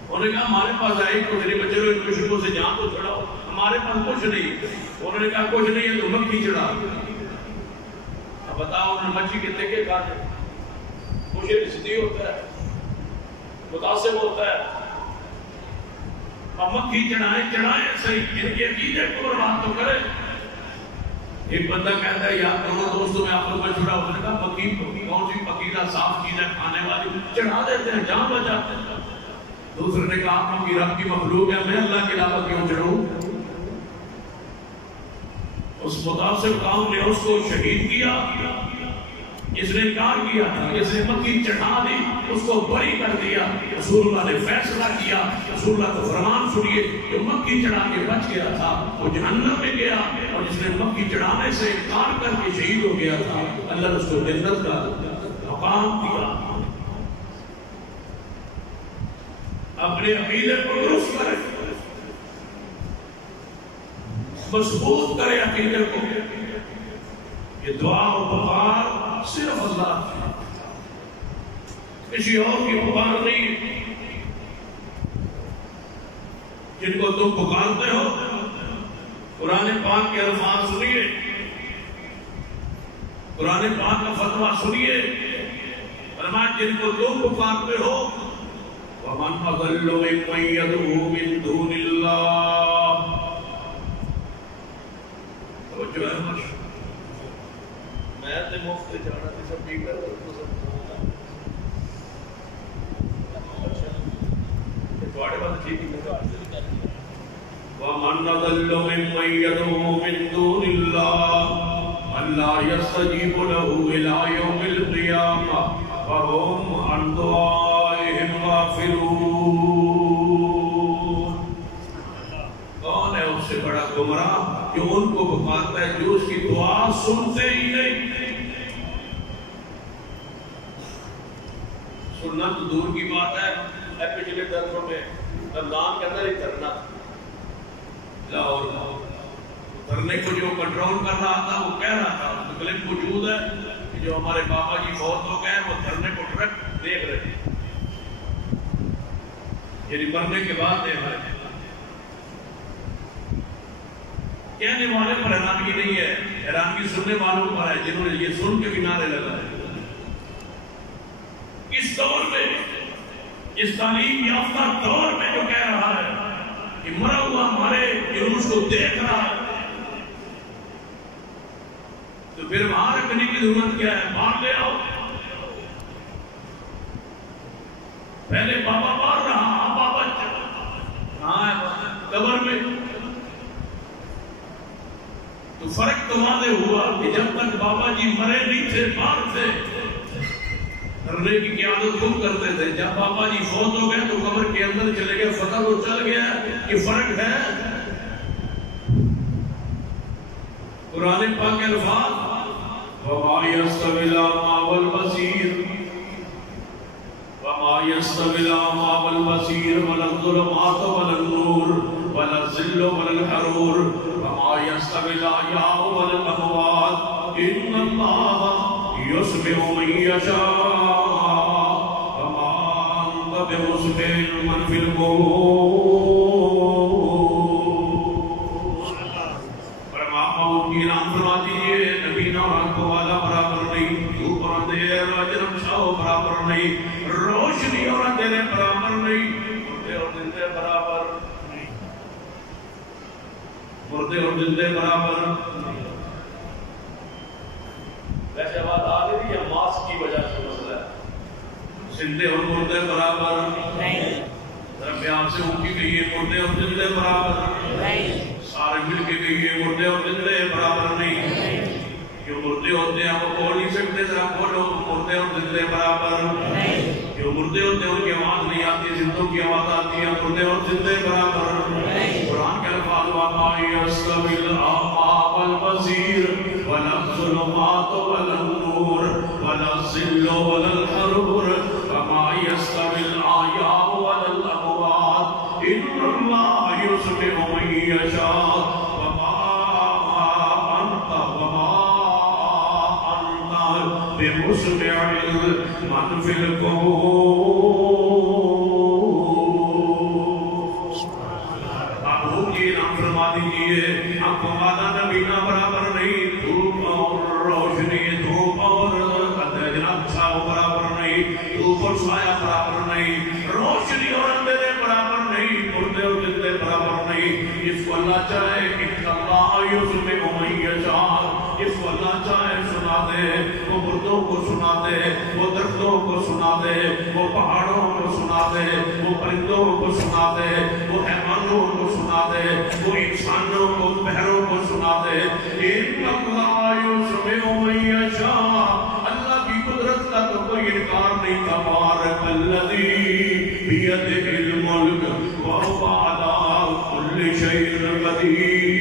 انہوں نے کہا ہمارے پاس آئے کو میرے بچے ان مشرکوں سے جان تو چھڑاؤ، ہمارے پاس کچھ نہیں۔ انہوں نے کہا کچھ نہیں ہے تو مکھی چڑھا۔ اب بتاؤ انہوں نے مچھی کتنے کے کھاتے، مجھے رسدی ہوتا ہے، متاثر ہوتا ہے، اب مکھی چڑھائیں صحیح، ان کے عقیدے کو برباد تو کرے۔ ایک بندہ کہتا ہے یار دونوں دوستوں میں آپ کو چھڑا، انہوں نے کہا مکھی کون سی پکیلا صاف چیز ہے کھانے والی، چڑھا دیتے ہیں، جان بچاتے ہیں۔ دوسرے نے کہا آپ کی رب کی مخلوق ہے، میں اللہ کے علاوہ کیوں چڑھوں؟ اس متاثر قوم نے اس کو شہید کیا، جس نے انکار کیا تھا، جس نے مکھی چڑھا دی اس کو بری کر دیا۔ رسول اللہ نے فیصلہ کیا، رسول اللہ کو فرمان سنیے، جو مکھی چڑھا کے بچ گیا تھا وہ جہنم میں گیا، اور جس نے مکھی چڑھانے سے انکار کر کے شہید ہو گیا تھا اللہ نے اس کو جنت کا مقام دیا۔ اپنے عقیدے کو درست کرے، مضبوط کرے عقیدے کو۔ یہ دعا و پکار صرف اللہ کی، کسی اور کی پکار نہیں۔ جن کو تم پکارتے ہو قرآن پاک کے الفاظ سنیے، قرآن پاک کا فتویٰ سنیے، فرمایا جن کو تم پکارتے ہو وَمَنْ أَضَلُّ مِمَّن يَدْعُو مِن دُونِ اللَّهِ۔ توجہ ہے ماشاء میں تے مفت جانا تھی سب پیکر تھوڑے بات ٹھیک ہے۔ وَمَنْ أَضَلُّ مِمَّن يَدْعُو مِن دُونِ اللَّهِ مَن لَّا يَسْتَجِيبُ لَهُ إِلَىٰ يَوْمِ الْقِيَامَةِ وَهُمْ عَنْ دُعَائِهِمْ غَافِلُونَ۔ کون ہے اس سے بڑا گمراہ جو ان کو پکارتا ہے جو اس کی دعا سنتے ہی نہیں؟ سننا تو دور کی بات ہے، پچھلے درسوں میں رمضان کے اندر ہی کرنا لاہور دھرنے کو جو کنٹرول کر رہا تھا وہ کہہ رہا تھا اس میں کلپ موجود ہے کہ جو ہمارے بابا جی فوت ہو گئے وہ دھرنے کو ڈائریکٹ دیکھ رہے تھے، یعنی مرنے کے بعد دیکھ رہے تھے۔ کہنے والے پر حیرانگی نہیں ہے، حیرانگی سننے والوں پر ہے جنہوں نے یہ سن کے بھی نعرے لگائے۔ اس دور میں، اس تعلیم یافتہ دور میں جو کہہ رہا ہے کہ مرا ہوا ہمارے جلوس کو دیکھ رہا ہے، تو پھر وہاں رکھنے کی ضرورت کیا ہے؟ باہر لے آؤ۔ پہلے بابا باہر رہا، اب بابا کہاں ہے؟ قبر میں۔ تو فرق تو واضح ہوا کہ جب تک بابا جی مرے نہیں تھے، باہر تھے، دھرنے کی قیادت خود کرتے تھے۔ جب بابا جی فوت ہو گئے تو قبر کے اندر چلے گئے، فتح تو چل گیا۔ یہ فرق ہے۔ قرآن پاک کے الفاظ وَمَا يَسْتَوِي الْأَعْمَى وَالْبَصِيرُ وَمَا يَسْتَوِي الْأَعْمَى وَالْبَصِيرُ وَلَا الظُّلُمَاتُ وَلَا النُّورُ وَلَا الظِّلُّ وَلَا الْحَرُورُ وَمَا يَسْتَوِي الْأَحْيَاءُ وَلَا الْأَمْوَاتُ إِنَّ اللَّهَ يُسْمِعُ مَن يَشَاءُ وَمَا أَنتَ بِمُسْمِعٍ مَن فِي الْقُبُورِ۔ اعلان فرما دیجئے نبینا کو والا برابر نہیں، دھوپ اور اندھیر اجرم چھاؤ برابر نہیں، روشنی اور اندھیرے برابر نہیں، مردے اور زندے برابر نہیں، مردے اور زندے برابر نہیں۔ ویسے بات آ رہی ہے ماسک کی وجہ سے مسئلہ ہے، زندے اور مردے برابر نہیں، ذرا پیار سے ان کی کہیے مردے اور زندے برابر نہیں، سارے مل کے کہیے مردے اور زندے برابر نہیں۔ جو مردے ہوتے ہیں وہ بول نہیں سکتے، ذرا بولو مردے اور زندے برابر نہیں۔ جو مردے ہوتے ہیں ان کی آواز نہیں آتی، زندوں کی آواز آتی ہے، مردے اور زندے برابر نہیں۔ قرآن کے الفاظ وَمَا يَسْتَوِي الْأَعْمَى وَالْبَصِيرُ وَلَا الظُّلُمَاتُ وَلَا النُّورُ وَلَا الظِّلُّ وَلَا الْحَرُورُ وَمَا يَسْتَوِي الْأَحْيَاءُ وَلَا الْأَمْوَاتُ إِنَّ اللَّهَ يُسْمِعُ مَن يَشَاءُ وَمَا أَنتَ بِمُسْمِعٍ مَن فِي الْقُبُورِ۔ آپ ہوگی نام فرما دیجئے، آپ کو مانا نبینا برابر نہیں، دھوپ اور روشنی، دھوپ اور جناب چھاؤ برابر نہیں، دھوپ اور سایہ برابر نہیں، روشنی اور اندھیرے برابر نہیں، مردے اور زندے برابر نہیں۔ اس کو اللہ چاہے کہ اللہ یسمع من یشاء، اس کو اللہ چاہے سنا دے، وہ مردوں کو سنا دے، وہ درختوں کو سنا دے، وہ پہاڑوں کو سنا دے، وہ پرندوں کو سنا دے، وہ حیوانوں کو سنا دے، وہ انسانوں کو، بحروں کو سنا دے۔ ان اللہ یسمع من یشاء، اللہ کی قدرت کا تو کوئی انکار نہیں۔ تبارک الذی بیدہ الملک وہو علی کل شیء قدیر۔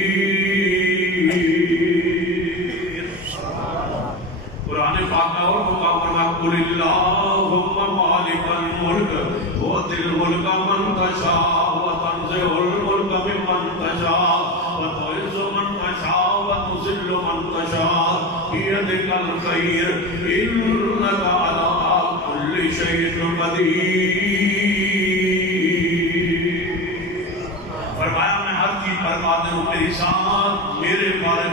قرآن پاک اور مقام فرما قل اللہم مالک الملک تؤتی الملک من تشاء وتنزع الملک ممن تشاء وتعز من تشاء وتذل من تشاء بیدک الخیر انک علی کل شیء قدیر۔ فرمایا میں ہر چیز پر قادر ہوں، میری ساتھ میرے بارے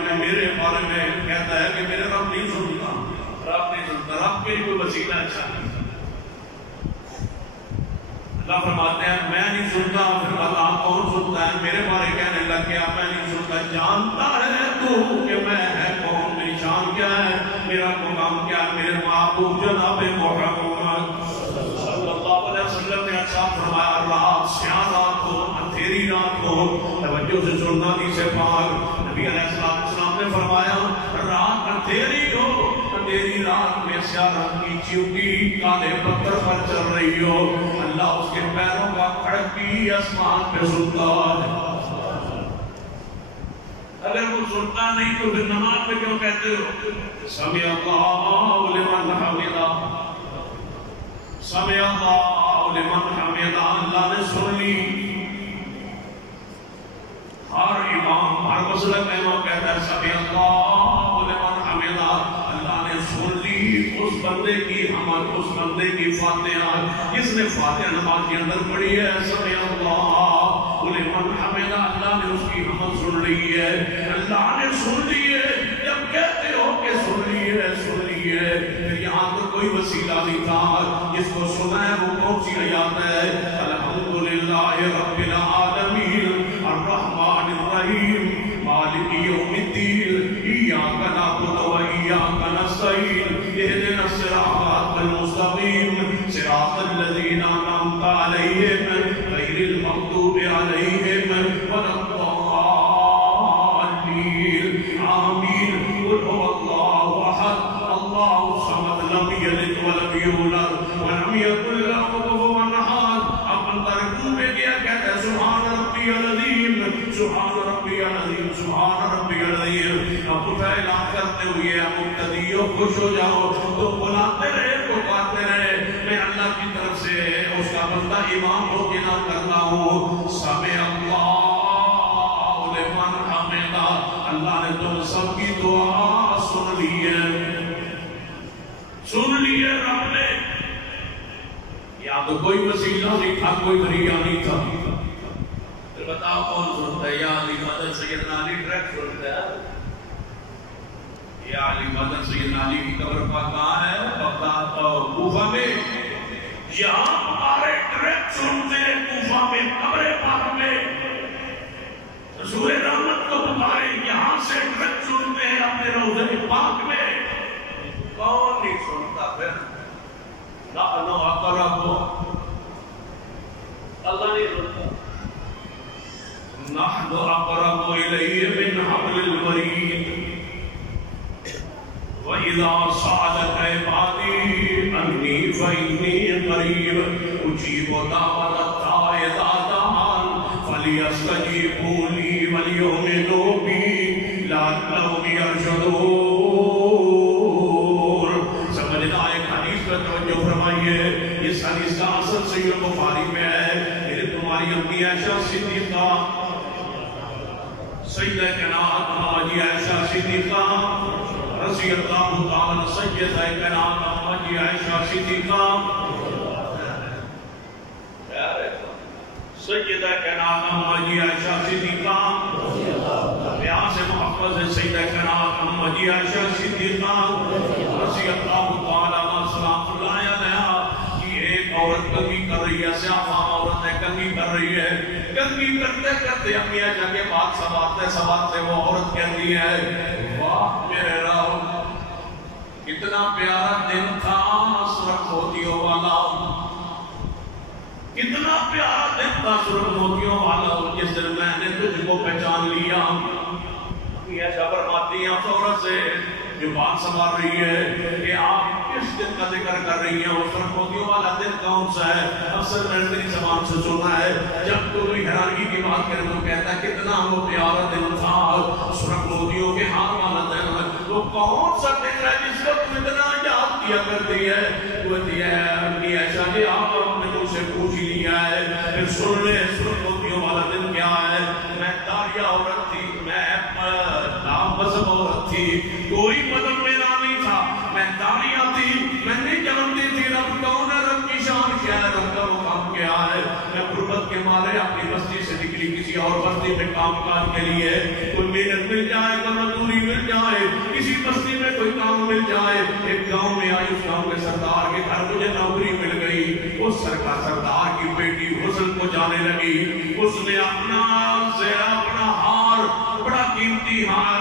میں کہتا ہے کہ میرے رب نہیں سنتا، رب نہیں سنتا، رب کے لیے کوئی وسیلہ اچھا نہیں۔ اللہ فرماتے ہیں میں نہیں سنتا، پھر اللہ کون سنتا ہے؟ میرے بارے کہنے لگ گیا میں نہیں سنتا، جانتا ہے تو کہ میں ہے کون، میری شان کیا ہے، میرا مقام کیا ہے، میرے محبوب جناب محمد صلی اللہ علیہ وسلم نے اچھا فرمایا رات سیاہ رات ہو، اندھیری رات ہو، توجہ سے سننا سے پاک نبی علیہ السلام نے فرمایا رات اندھیری ہو، اندھیری رات میں سیاہ رنگ کی چیونٹی کالے پتھر پر چل رہی ہو، اللہ اس کے پیروں کا کھڑک بھی آسمان پہ سنتا ہے۔ اگر وہ سنتا نہیں تو پھر نماز میں کیوں کہتے ہو سمع اللہ لمن حمدہ، سمع اللہ لمن حمدہ، اللہ نے سن لی، ہر امام ہر مسلم امام کہتا ہے سبحان اللہ لمن حمدہ، اللہ نے سن لی اس بندے کی حمد، اس بندے کی فاتحہ جس نے فاتحہ نماز کے اندر پڑھی ہے، سبحان اللہ لمن حمدہ، اللہ نے اس کی حمد سن لی ہے، اللہ نے سن لی ہے۔ جب کہتے ہو کہ سن لی ہے، سن لی ہے، پھر یہاں تو کوئی وسیلہ نہیں تھا، جس کو سنا ہے وہ کون سی آیات ہے؟ الحمدللہ رب العالمین الرحمن الرحیم مالک یوم الدین ایاک نعبد و ایاک نستعین اہدنا الصراط المستقیم صراط الذین انعمت علیہم غیر المغضوب علیہم ولا الضالین آمین۔ قل هو اللہ احد اللہ الصمد لم یلد ولم یولد ولم یکن لہ کفوا احد۔ اب بندہ رکوع میں گیا کہتا ہے سبحان ربی العظیم، سبحان ربی العظیم، سبحان ربی العظیم۔ اب اٹھا اعلان کرتے ہوئے مقتدیو خوش ہو جاؤ، تو بلاتے رہے پکارتے رہے، میں اللہ کی طرف سے اس کا بندہ امام ہو کے نہ کرتا ہوں سمع اللہ لمن حمدہ، اللہ نے تم سب کی دعا سن لی ہے، سن لی ہے رب نے۔ یا تو کوئی وسیلہ نہیں تھا، کوئی ذریعہ نہیں تھا، پھر بتاؤ کون سنتا ہے؟ یا علی مدن سیدنا علی ڈائریکٹ سنتا ہے؟ یا علی مدن سیدنا علی کی قبر پاک کہاں ہے؟ بغداد اور کوفہ میں۔ یہاں ہمارے ڈائریکٹ سنتے ہیں کوفہ میں، قبر پاک میں حضور رحمت کو پکارے، یہاں سے ڈائریکٹ سنتے ہیں اپنے روضہ پاک میں۔ کون نہیں سنتا پھر؟ نحن اقرب، اللہ نہیں سنتا، نحن اقرب الیہ من حبل الورید وَإِذَا سَأَلَكَ عِبَادِي عَنِّي فَإِنِّي قَرِيبٌ أُجِيبُ دَعْوَةَ الدَّاعِ إِذَا دَعَانِ فَلْيَسْتَجِيبُوا لِي وَلْيُؤْمِنُوا بِي لَعَلَّهُمْ يَرْشُدُونَ۔ سمجھنا ایک حدیث پر توجہ فرمائیے، اس حدیث کا اصل صحیح بخاری میں ہے، میرے تمہاری امی عائشہ صدیقہ سیدہ کائنات حاجی عائشہ صدیقہ رضی اللہ تعالیٰ سیدہ کائنات حاجی عائشہ صدیقہ سیدہ کائنات حاجی عائشہ صدیقہ یہاں سے محفظ ہے سیدہ کائنات حاجی عائشہ صدیقہ رضی اللہ تعالیٰ سلام اللہ علیہ کی ایک عورت کنگھی کر رہی ہے، سیاہ عورت ہے، کنگھی کر رہی ہے، کنگھی کرتے کرتے امی عائشہ کے بعد سباتے وہ عورت کہتی ہے واہ میرے رب کتنا پیارا دن تھا سرخ موتیوں والا، کتنا پیارا دن تھا سرخ موتیوں والا، جس دن میں نے تجھ کو پہچان لیا۔ یہ فرماتی ہیں اس عورت سے جو بات سنبھال رہی ہے کہ آپ کس دن کا ذکر کر رہی ہیں، اس سرخ موتیوں والا دن کون سا ہے؟ اکثر میں نے میری زبان سے سنا ہے جب تو کوئی حیرانگی کی بات کرے تو کہتا ہے کتنا وہ پیارا دن تھا سرخ موتیوں کے ہار والا دن، وہ کون سا دن ہے جس کو تم اتنا یاد کیا کرتی ہے؟ وہ کہتی ہے امی عائشہ جی آپ نے مجھ سے پوچھ ہی لیا ہے، پھر سن لے سرخ موتیوں والا دن کیا ہے؟ میں داریہ عورت تھی، میں نام مذہب عورت تھی، کوئی مذہب میرا نہیں تھا، میں داریہ تھی، میں نہیں جانتی تھی رب کون ہے، رب کی شان کیا ہے، رب کا مقام کیا ہے۔ میں غربت کے مارے اپنی بستی سے نکلی کسی اور بستی میں کام کاج کے لیے، کوئی محنت مل جائے، کوئی مزدوری مل جائے، کسی بستی میں کوئی کام مل جائے۔ ایک گاؤں میں آئی، اس گاؤں کے سردار کے گھر مجھے نوکری مل گئی، اس سردار کی بیٹی حسن کو جانے لگی، اس نے اپنا ہار بڑا قیمتی ہار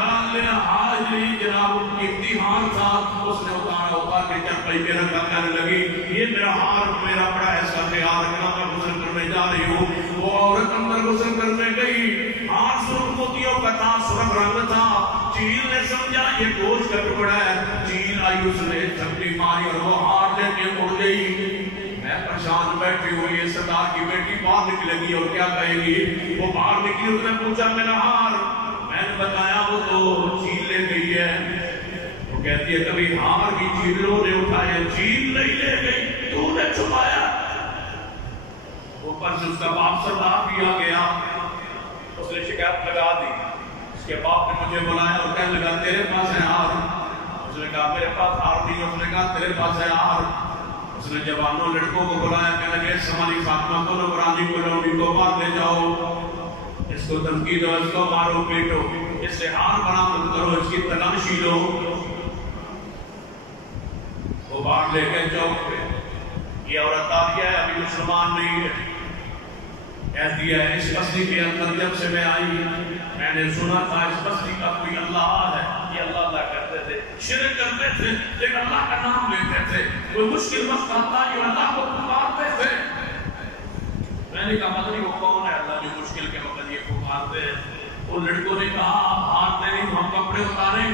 جناب قیمتی ہار تھا، اس نے اتار کے چرپائی پہ رکھا، کہنے لگی یہ میرا ہار میرا بڑا ایسا خیال رکھنا، میں غسل کرنے جا رہی ہوں۔ وہ عورت اندر غسل کرنے گئی، ہار سرخ موتیوں کا تھا، سرخ رنگ تھا، چیل نے سمجھا یہ گوشت کا ٹکڑا ہے، چیل آئی اس نے جھپٹی ماری اور وہ ہار لے کے اڑ گئی۔ میں پریشان بیٹھی ہوئی، یہ سردار کی بیٹی باہر نکلے گی اور کیا کہے گی؟ وہ باہر نکلی، اس نے پوچھا میرا ہار، میں نے بتایا وہ تو چیل لے گئی ہے۔ وہ کہتی ہے کبھی ہار کی چیلوں نے اٹھایا، چیل نہیں لے گئی، تو نے چھپایا۔ اوپر سے اس کا باپ سردار بھی آ گیا، اس نے شکایت لگا دی. اس کے باپ نے مجھے بلایا اور کہنے لگا تیرے پاس ہے ہار. اس نے کہا میرے پاس ہار نہیں. اس نے کہا تیرے پاس ہے ہار. اس نے جوانوں لڑکوں کو بلایا, کہنے لگے سمالی فاطمہ کو, نورانی کو, لونڈی کو مار لے جاؤ, اس کو دھمکی دو, اس کو مارو پیٹو, اس سے ہار برآمد کرو, اس کی تلاشی لو. وہ باہر لے کے چوک پہ, یہ عورت آ گیا ہے, ابھی مسلمان نہیں ہے, کہتی ہے اس بستی کے اندر جب سے میں آئی میں نے سنا تھا اس بستی کا کوئی اللہ ہے. یہ اللہ اللہ کرتے تھے, شرک کرتے تھے, لیکن اللہ کا نام لیتے تھے. کوئی مشکل وقت آتا جو اللہ کو پکارتے تھے. میں نے کہا پتہ نہیں وہ کون ہے اللہ جو مشکل کے وقت یہ پکارتے ہیں. ان لڑکوں نے کہا آپ ہاتھ دے نہیں, ہم کپڑے اتاریں,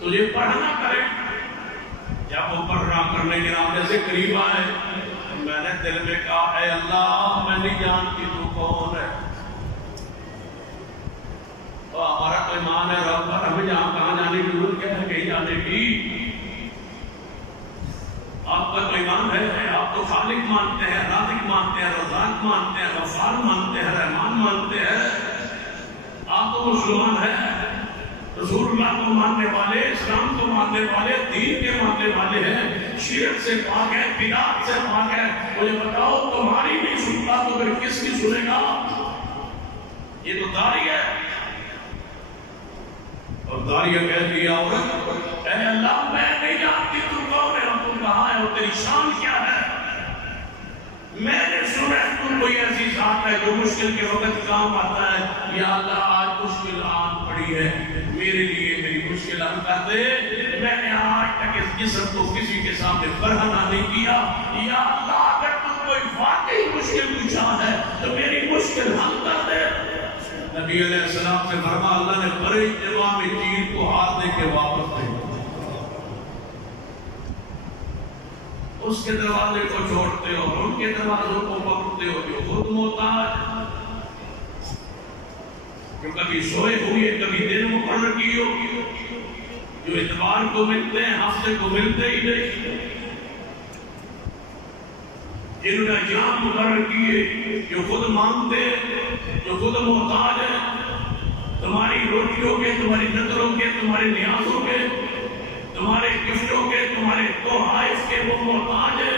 تجھے پڑھنا کریں. جب وہ پڑھنا کرنے کے راستے سے قریب آئے, میں نے دل میں کہا اے اللہ میں نہیں جانتی تو کون ہے. تو ہمارا تو ایمان ہے رب پر, ہمیں جہاں کہاں جانے کی ضرورت کیا ہے, کہیں جانے کی. آپ کا تو ایمان ہے, آپ تو خالق مانتے ہیں, رازق مانتے ہیں, رزاق مانتے ہیں, غفار مانتے ہیں, رحمان مانتے ہیں. آپ تو مسلمان ہیں, رسول اللہ کو ماننے والے, اسلام کو ماننے والے, دین کے ماننے والے ہیں, شرک سے پاک ہے, بدعت سے پاک ہے. مجھے بتاؤ تمہاری نہیں سنتا تو پھر کس کی سنے گا؟ یہ تو داعی ہے. اور داعیہ کہتی ہے عورت اے اللہ میں نہیں جانتی تو کون ہے, اور تم کہاں ہے, اور تیری شان کیا ہے. میں نے سنا تم کوئی ایسی ذات ہے جو مشکل کے وقت کام آتا ہے. یا اللہ آج مشکل آن پڑی ہے, میرے لیے میری مشکل حل کر دے. میں نے آج تک اس جسم کو کسی کے سامنے برہنہ نہیں کیا. یا اللہ اگر تم کوئی واقعی مشکل کشا ہے تو میری مشکل حل کر دے. نبی علیہ السلام سے فرما اللہ نے بڑے اجتماع میں چیل کو ہاتھ دے کے واپس دے, اس کے دروازے کو چھوڑتے ہو اور ان کے دروازوں کو پکڑتے ہو جو خود محتاج, جو کبھی سوئے ہوئے کبھی دن مقرر کی ہو, جو اتوار کو ملتے ہیں ہفتے کو ملتے ہی نہیں, جنہوں نے ایام مقرر کیے, جو خود مانگتے, جو خود محتاج ہے تمہاری روٹیوں کے, تمہاری نظروں کے, تمہارے نیازوں کے, تمہارے گفٹوں کے, تمہارے تحائف کے, وہ محتاج ہے.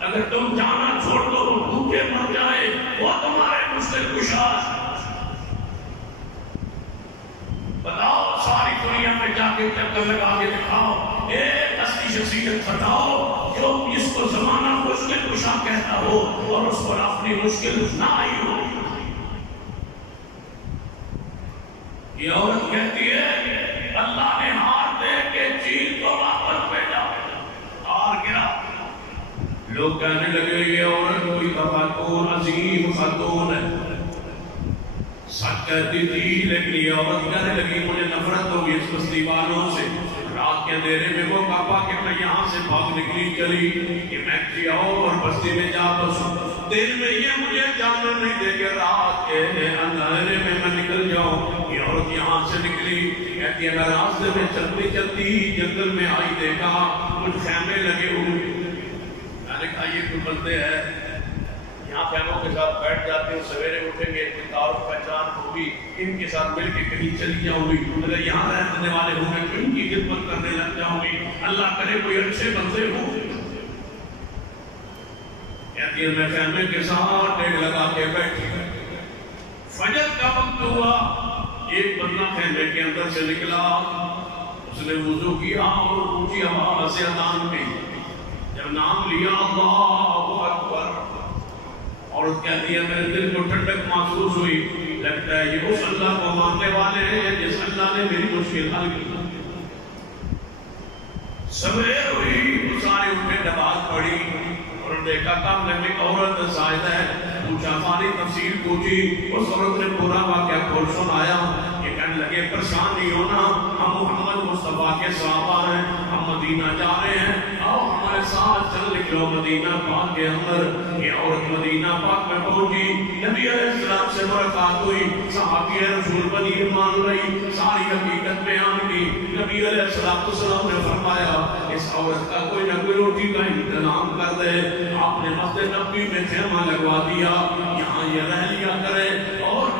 اگر تم جانا چھوڑ دو وہ بھوکے مر جائے, وہ تمہارے مشکل کشا. بتاؤ ساری دنیا میں جا کے چکر لگا کے دکھاؤ, ایک اصلی شخصیت بتاؤ جو اس کو زمانہ مشکل کشا کہتا ہو اور اس پر اپنی مشکل نہ آئی ہو. یہ عورت کہتی ہے اللہ نے ہار دے کے چیل کو واپس بھیجا. ہار گیا. لوگ کہنے لگے یہ عورت کوئی تفکر عظیم خاتون ہے, سچ کہتی تھی, لیکن یہ عورت کہنے لگی مجھے نفرت ہوگی اس بستی والوں سے. رات کے اندھیرے میں وہ کہا کہ میں یہاں سے بھاگ نکلی چلی کہ میں کسی اور بستی میں جا بسوں. دن میں یہ مجھے جانا نہیں دے کہ رات کے اندھیرے میں میں نکل جاؤں. یہ عورت یہاں سے نکلی, کہتی ہے میں راستے میں چلتی چلتی جنگل میں آئی, دیکھا کچھ خیمے لگے ہوئے. میں نے کہا یہ کوئی بندے ہیں یہاں خیموں کے ساتھ بیٹھ جاتے ہیں, سویرے اٹھیں گے کوئی تعارف پہچان ہوگی, ان کے ساتھ مل کے کہیں چلی جاؤں گی. اگر یہاں رہنے والے ہوں گے تو ان کی خدمت کرنے لگ جاؤں گی. اللہ کرے کوئی اچھے بندے ہوں. کہتی ہے میں خیمے کے ساتھ ڈیگ لگا کے بیٹھی. فجر کا وقت ہوا, ایک بندہ خیمے کے اندر سے نکلا, اس نے وضو کیا اور اونچی آواز سے اذان کی. جب نام لیا اللہ اکبر, عورت کہتی ہے میرے دل کو ٹھنڈک محسوس ہوئی, لگتا ہے یہ اس اللہ کو ماننے والے ہیں جس اللہ نے میری مشکل حل کی. سویر ہوئی تو سارے ان میں نماز پڑھی اور دیکھا کام میں عورت زائد ہے. پوچھا ساری تفصیل پوچھی, اس عورت نے پورا واقعہ کھول سنایا. یہ کہنے لگے پریشان نہیں ہونا, ہم محمد مصطفیٰ کے صحابہ ہیں, ہم مدینہ جا رہے ہیں, آؤ ہمارے ساتھ چل نکلو مدینہ پاک کے اندر. یہ عورت مدینہ پاک میں پہنچی, نبی علیہ السلام سے ملاقات ہوئی, صحابی رسول بنی مان رہی, ساری حقیقت بیان کی. نبی علیہ السلام نے فرمایا اس عورت کا کوئی نہ کوئی روٹی کا انتظام کر دے. آپ نے مسجد نبوی میں خیمہ لگوا دیا, یہاں یہ رہ لیا کرے اور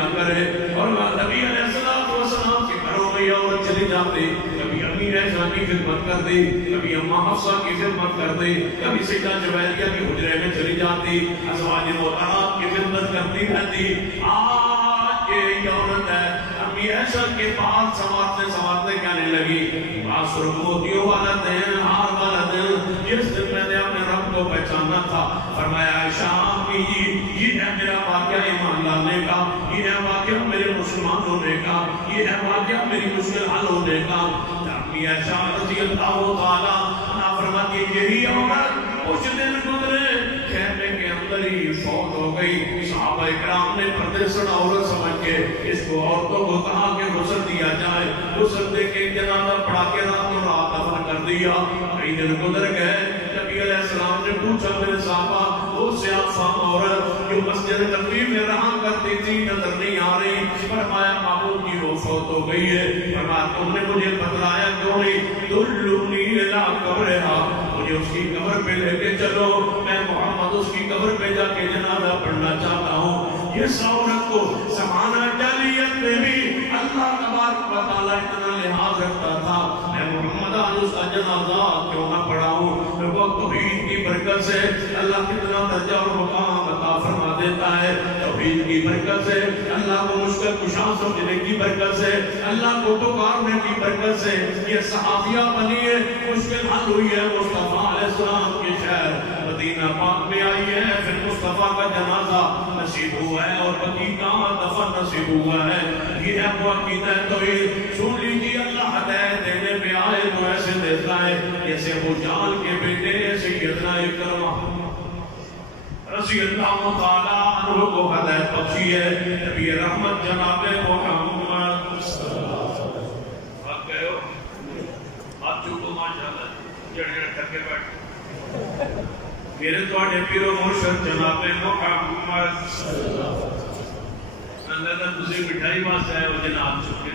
دیا کرے. اور نبی علیہ السلام کے گھروں میں یہ عورت چلی جاتی, کبھی امی عائشہ کی خدمت کر دی, کبھی اماں حفصہ کی خدمت کر دی, کبھی سیدہ جویریہ کے حجرے میں چلی جاتی, ازواج محترمات کی خدمت کرتی رہتی. آج یہ عورت ہے امی عائشہ کے پاس سنوارتے کہنے لگی, باسر موتیوں والا دن, ہار والا دن, جس دن میں نے اپنے رب کو پہچانا تھا. فرمایا عائشہ امی یہ ہے میرا واقعہ ایمان لانے کا, یہ ہے واقعہ میرے مسلمان ہونے کا, یہ ہے واقعہ میری مشکل حل ہونے کا. امی عائشہ رضی اللہ تعالیٰ عنہا فرماتی یہی عورت کچھ دن گزرے خیمے کے اندر ہی فوت ہو گئی. صحابہ اکرام نے پردے سڑا عورت سمجھ کے اس کو عورتوں کو کہا کہ غسل دیا جائے, غسل دے کے جنازہ پڑھا کے راتوں رات دفن کر دیا. کئی دن گزر گئے, نبی علیہ السلام نے پوچھا میرے صحابہ وہ سیاہ فام عورت جو مسجد نبوی میں رہا کرتی تھی نظر نہیں آ رہی. فرمایا محمود کی وہ فوت ہو گئی ہے. فرمایا تم نے مجھے بتلایا کیوں نہیں؟ دلونی الی قبرہا, مجھے اس کی قبر پہ لے کے چلو, میں محمد اس کی قبر پہ جا کے جنازہ پڑھنا چاہتا ہوں. یہ عورت کو زمانہ جاہلیت میں بھی اللہ تبارک و تعالیٰ اتنا لحاظ رکھتا تھا, میں محمد آج اس کا جنازہ کیوں نہ پڑھاؤں. وہ توحید کی برکت سے اللہ کتنا درجہ اور مقام عطا فرما دیتا ہے. توحید کی برکت سے, اللہ کو مشکل کشا سمجھنے کی برکت سے, اللہ کو پکارنے کی برکت سے یہ صحابیہ بنی ہے, مشکل حل ہوئی ہے. مصطفیٰ علیہ السلام کے شہر مدینہ پاک میں آئی ہے, پھر مصطفیٰ کا جنازہ نصیب ہوا ہے اور بقی کا دفن نصیب ہوا ہے. یہ ہے وہ عقیدہ توحید. سن لیجیے اللہ ہدایت دینے پہ آئے تو ایسے دیتا ہے جیسے ابو جہل کے بیٹے سیدنا اکرمہ رضی اللہ تعالیٰ عنہ کو ہدایت بخشی ہے. نبی رحمت جناب محمد بات گئے ہو, بات چکو ماشاءاللہ جڑ کر کے بیٹھ. میرے توڑے پیر و مرشد جناب محمد اللہ تُسی مٹھائی واسطے آئے ہو جناب چکے.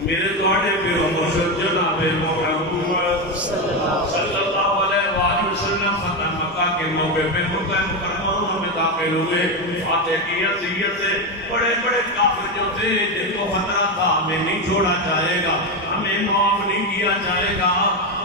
میرے توڑے پیر و مرشد جناب محمد صلی اللہ علیہ وآلہ وسلم فتح مکہ کے موقع پہ مکہ مکرمہ میں داخل ہوئے. فاتح کی عزیت سے بڑے بڑے کافر جو تھے جن کو خطرہ تھا ہمیں نہیں چھوڑا جائے گا, ہمیں معاف نہیں کیا جائے گا,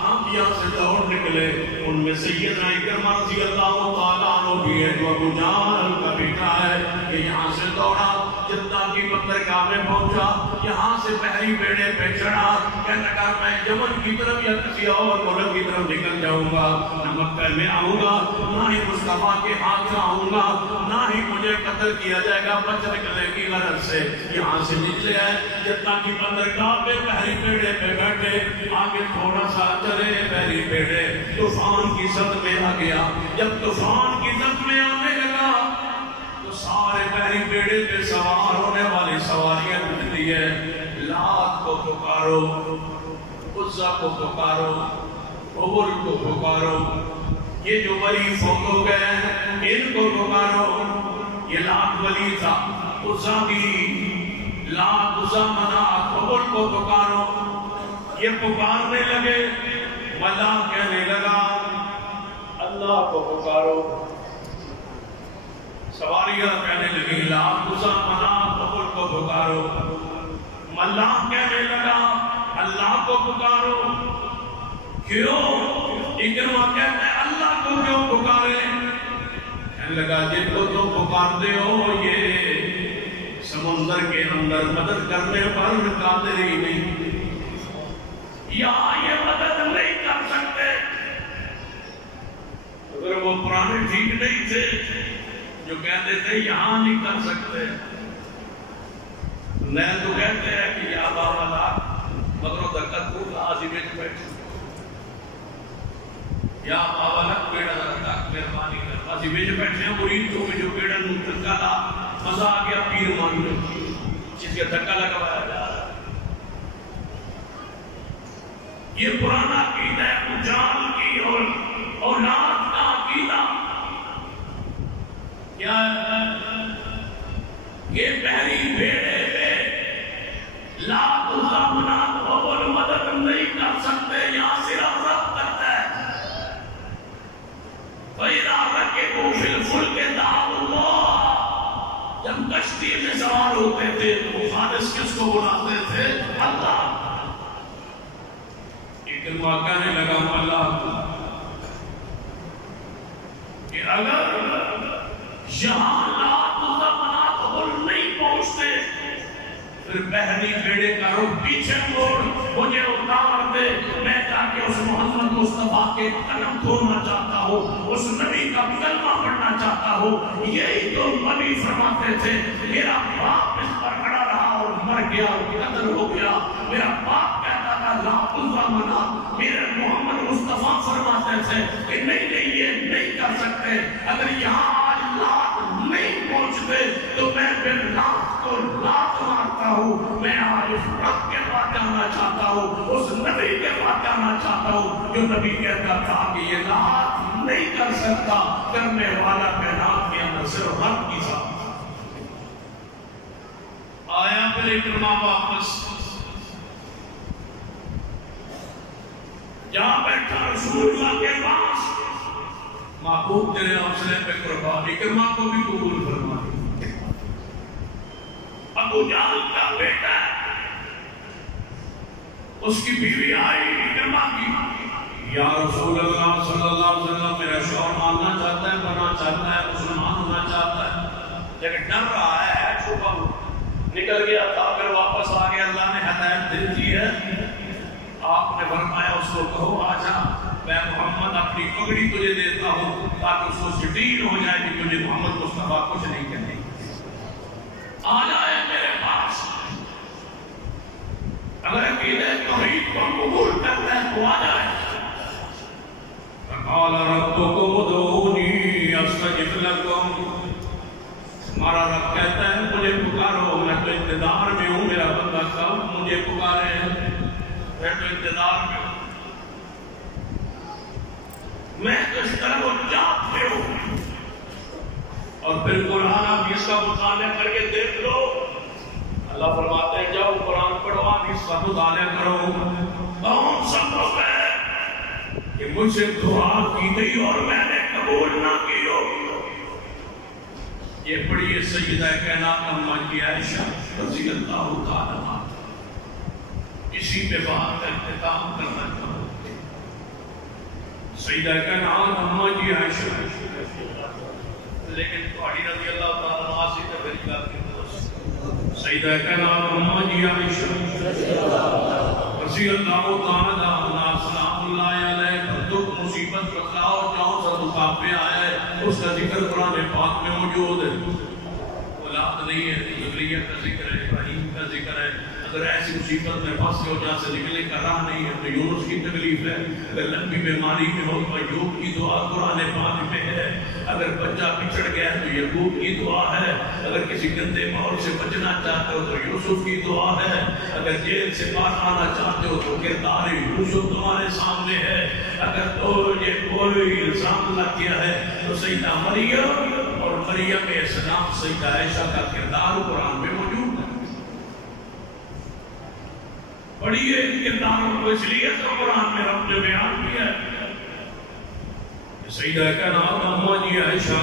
ہم یہاں سے دوڑ نکلے. ان میں سیدنا اکرمہ رضی اللہ تعالیٰ عنہ بھی ہے جو ابو جہل کا بیٹا ہے, کہ یہاں سے دوڑا, جدہ کی بندرگاہ میں پہنچا, یہاں سے بحری بیڑے پہ چڑھا, کہنے لگا میں یمن کی طرف یا کسی اور ملک کی طرف نکل جاؤں گا, نہ مکہ میں آؤں گا, نہ ہی مصطفیٰ کے ہاتھ سے آؤں گا, نہ ہی مجھے قتل کیا جائے گا بچ نکلنے کی غرض سے. یہاں سے نکلے ہیں, جدہ کی بندرگاہ پہ بحری بیڑے پہ بیٹھے, آگے تھوڑا سا چلے بحری بیڑے طوفان کی زد میں آ گیا. جب طوفان کی زد میں آنے لگا تو سارے بحری بیڑے پہ سوار ہونے والی سواریاں اٹھتی ہے. لات کو پکارو, عزا کو پکارو, عبل کو پکارو, یہ جو ولی فوت ہو گئے ہیں ان کو پکارو. یہ لات ولی تھا, عزا بھی, لات عزا منات, عبل کو پکارو. یہ پکارنے لگے, ملا کہنے لگا اللہ کو پکارو. سواریاں کہنے لگی لات عزا منات عبل کو پکارو. ملا کہنے لگا اللہ کو پکارو. کیوں؟ اکرمہ کہتے ہیں اللہ کو کیوں پکارے؟ کہنے لگا جن کو تم پکارتے ہو یہ سمندر کے اندر مدد کرنے پر قادر ہی نہیں, یا یہ مدد نہیں کر سکتے. اگر وہ پرانے ٹھیک نہیں تھے جو کہتے تھے یہاں نہیں کر سکتے, نئے تو کہتے ہیں کہ یا بابا مگر و دقت کو لازی میں بیٹھے, یا بابا لک بیڑا تک مہربانی کر لازی میں بیٹھے ہیں. مرید تو میں جو بیڑا نو دھکا لا, مزہ آ گیا پیر مان لو, جس کے دھکا لگوایا جا رہا. یہ پرانا عقیدہ ہے ابو جہل کی اور اولاد کا عقیدہ. کیا یہ بحری بیڑے پہ لات عزا منات عبل مدد نہیں کر سکتے, یہاں صرف رب کرتا ہے. وَإِذَا رَكِبُوا فِي الْفُلْكِ دَعَوُا اللَّهَ, جب کشتی میں کو بلاتے تھے اللہ. اکرما کہنے لگا اللہ کہ اگر یہاں لات عزا منات غل نہیں پہنچتے پھر بحری بیڑے کا رخ پیچھے موڑ مجھے اتار دے. میں جا کے اس محمد مصطفیٰ کے قدم دھونا چاہتا ہوں, اس نبی کا کلمہ پڑھنا چاہتا ہوں. یہی تو نبی فرماتے تھے میرا باپ اس پر کھڑا رہا اور مر گیا اور قتل ہو گیا. میرا باپ کہتا تھا لا عزا منات. میرے محمد مصطفیٰ فرماتے تھے کہ نہیں یہ نہیں کر سکتے. اگر یہاں آج لات نہیں پہنچتے تو میں پھر لات کو لات مارتا ہوں. میں آج اس رب کے پاس جانا چاہتا ہوں, اس نبی کے پاس جانا چاہتا ہوں جو نبی کہتا تھا کہ یہ لات نہیں کر سکتا. کرنے والا کائنات کے اندر صرف رب کی ذات. آیا پھر اکرما واپس جہاں بیٹھا رسول اللہ کے پاس. محبوب تیرے حوصلے پہ قربان. اکرما کو بھی قبول فرما. ابو جہل کا بیٹا اس کی بیوی آئی اکرما کی, یا رسول اللہ صلی اللہ علیہ وسلم میرا شوہر ماننا چاہتا ہے, بنا چاہتا ہے, مسلمان ہونا چاہتا ہے, لیکن ڈر رہا ہے چھپا نکل گیا تھا پھر واپس آ گیا. اللہ نے ہدایت دے دی ہے. آپ نے فرمایا اس کو کہو آجا میں محمد اپنی پگڑی تجھے دیتا ہوں تاکہ اس کو یقین ہو جائے کہ تجھے محمد مصطفیٰ کچھ نہیں کہنے. آ جائے میرے پاس. اگر عقیدہ توحید کو قبول کرتا ہے تو آ جائے. قال ربکم ادعونی استجب لکم. ہمارا رب کہتا ہے مجھے پکارو, میں تو انتظار میں ہوں. میرا بندہ کب مجھے پکارے, میں تو انتظار میں ہوں. میں تو اس طرح وہ چاہتے ہوں. اور پھر قرآن حدیث کا مطالعہ کر کے دیکھ لو. اللہ فرماتے ہیں جاؤ قرآن پڑھو, حدیث کا مطالعہ کرو. کون سا موقع ہے کہ مجھ سے دعا کی گئی اور میں نے قبول نہ کی ہو. یہ پڑھیے سیدہ کائنات اماں کی عائشہ رضی اللہ تعالی عنہا. اسی پہ بات کا اختتام کرنا چاہوں. سیدہ کائنات اماں کی عائشہ, لیکن تھوڑی رضی اللہ تعالی عنہ سے تبریک کرتے ہیں. سیدہ کائنات اماں کی عائشہ رضی اللہ تعالی عنہ سلام اللہ علیہ پر دکھ مصیبت بتلاؤ جاؤ سب مقابلے آئے. اس کا ذکر قرآن پاک میں موجود ہے. اولاد نہیں ہے, ذریہ کا ذکر ہے, ابراہیم کا ذکر ہے. اگر ایسی مصیبت میں پھنس کے ہو جہاں سے نکلنے کا راہ نہیں ہے تو یونس کی تکلیف ہے. اگر لمبی بیماری میں ہو تو ایوب کی دعا قرآن پاک میں ہے. اگر بچہ بچڑ گیا تو یعقوب کی دعا ہے. اگر کسی گندے ماحول سے بچنا چاہتے ہو تو یوسف کی دعا ہے. اگر جیل سے باہر آنا چاہتے ہو تو کردار یوسف تمہارے سامنے ہے. اگر تو یہ کوئی الزام لگ گیا ہے تو سیدہ مریم اور مریم السلام سیدہ عائشہ کا کردار قرآن میں موجود ہے. پڑھیے ان کرداروں کو, اس لیے تو قرآن میں رب نے بیان کیا ہے. سیدہ کائنات اماں جی عائشہ,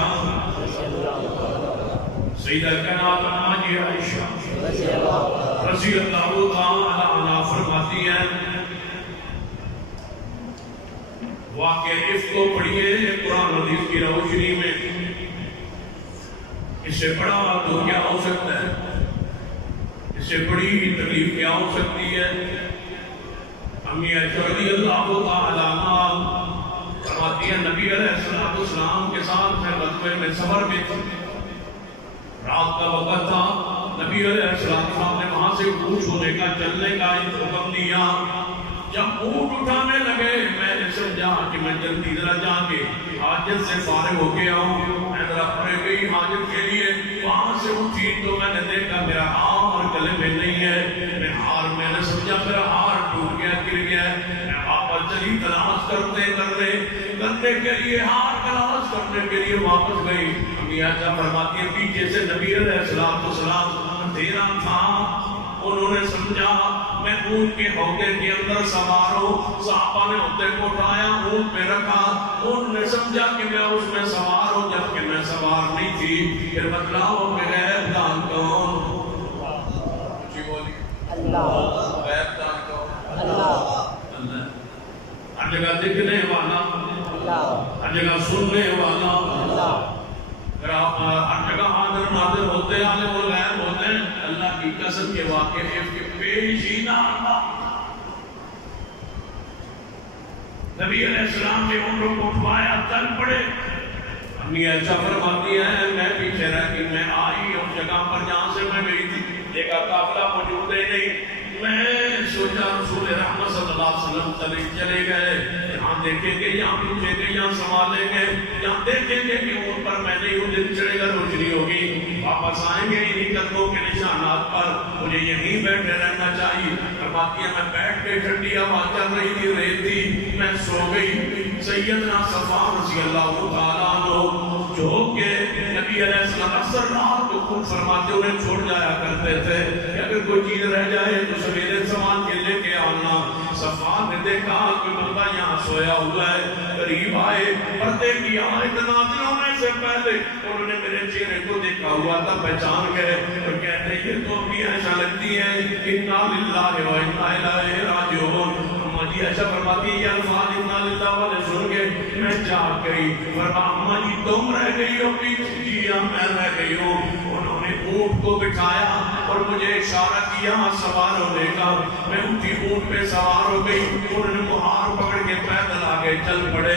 سیدہ کائنات اماں جی عائشہ رضی اللہ تعالی عنہا فرماتی ہیں واقعہ عفق کو پڑھیے قرآن حدیث کی روشنی میں. اس سے بڑا تو کیا ہو سکتا ہے, اس سے بڑی تکلیف کیا ہو سکتی ہے. امی عائشہ رضی اللہ تعالی عنہا فرماتی ہیں نبی علیہ السلام کے ساتھ میں غزوہ میں سفر میں تھی. رات کا وقت تھا. نبی علیہ السلام نے وہاں سے کوچ ہونے کا, چلنے کا حکم دیا. جب اونٹ اٹھانے لگے میں نے سمجھا کہ میں جلدی ذرا جا کے حاجت سے فارغ ہو کے آؤں. میں ذرا پڑے گئی حاجت کے لیے. وہاں سے اٹھی تو میں نے دیکھا میرا ہار گلے میں نہیں ہے. میں نے سمجھا میرا ہار ٹوٹ گیا, گر گیا. میں واپس چلی تلاش کرنے کے لیے, ہار تلاش کرنے کے لیے واپس گئی. امی عائشہ فرماتی ہے پیچھے سے نبی علیہ السلام اندھیرا تھا. انہوں نے سمجھا میں اونٹ کے ہودے کے اندر سوار ہوں. صحابہ نے ہودے کو اٹھایا, اونٹ پہ رکھا. انہوں نے سمجھا کہ میں اس میں سوار ہوں جبکہ میں سوار نہیں تھی. پھر بتلاؤ کہ غیب دان کون؟ غیب دان کون؟ اللہ۔ ہر جگہ دکھنے والا، ہر جگہ سننے والا، پھر آپ ہر جگہ حاضر ناظر ہوتے ہیں، عالم الغیب ہوتے ہیں، اللہ کی قسم کے واقعے کے پیش ہی نہ آتا۔ نبی علیہ السلام نے عمروں کو اٹھوایا، چل پڑے۔ امی عائشہ فرماتی ہے میں پیچھے رہ کے میں آئی اس جگہ پر جہاں سے میں گئی تھی، دیکھا قافلہ موجود ہی نہیں۔ میں سوچا رسول رحمت صلی اللہ علیہ وسلم چلے گئے، یہاں دیکھیں گے، یہاں پوچھیں گے، یہاں سنبھالیں گے، یہاں دیکھیں گے کہ اون پر میں نہیں ہوں، دن چڑھے گا روشنی ہوگی، واپس آئیں گے انہی قدموں کے نشانات پر، مجھے یہیں بیٹھے رہنا چاہیے۔ فرماتی ہے میں بیٹھ کے ٹھنڈی ہوا چل رہی تھی، ریتی، میں سو گئی۔ سیدنا صفوان رضی اللہ تعالیٰ عنہ جو کہ نبی علیہ السلام اکثر رات کو خود فرماتے انہیں چھوڑ جایا کرتے تھے کہ اگر کوئی چیز رہ جائے تو سویرے سامان کے لے کے آنا۔ صفوان نے دیکھا کوئی بندہ یہاں سویا ہوا ہے، قریب آئے، پردے کی آیت نازل ہونے سے پہلے انہوں نے میرے چہرے کو دیکھا ہوا تھا، پہچان گئے اور کہتے ہیں یہ تو اپنی عائشہ لگتی ہے، انا للہ و انا الیہ راجعون۔ اما جی عائشہ فرماتی ہے یہ الفاظ انا للہ والے سن کے میں جاگ گئی، فرمایا اما جی تم رہ گئی ہو پیچھے؟ جی ہاں میں رہ گئی ہوں۔ انہوں نے اونٹ کو بٹھایا اور مجھے اشارہ کیا سوار ہونے کا، میں اونٹی اونٹ پہ سوار ہو گئی، انہوں نے مہار پکڑ کے پیدل آگے چل پڑے۔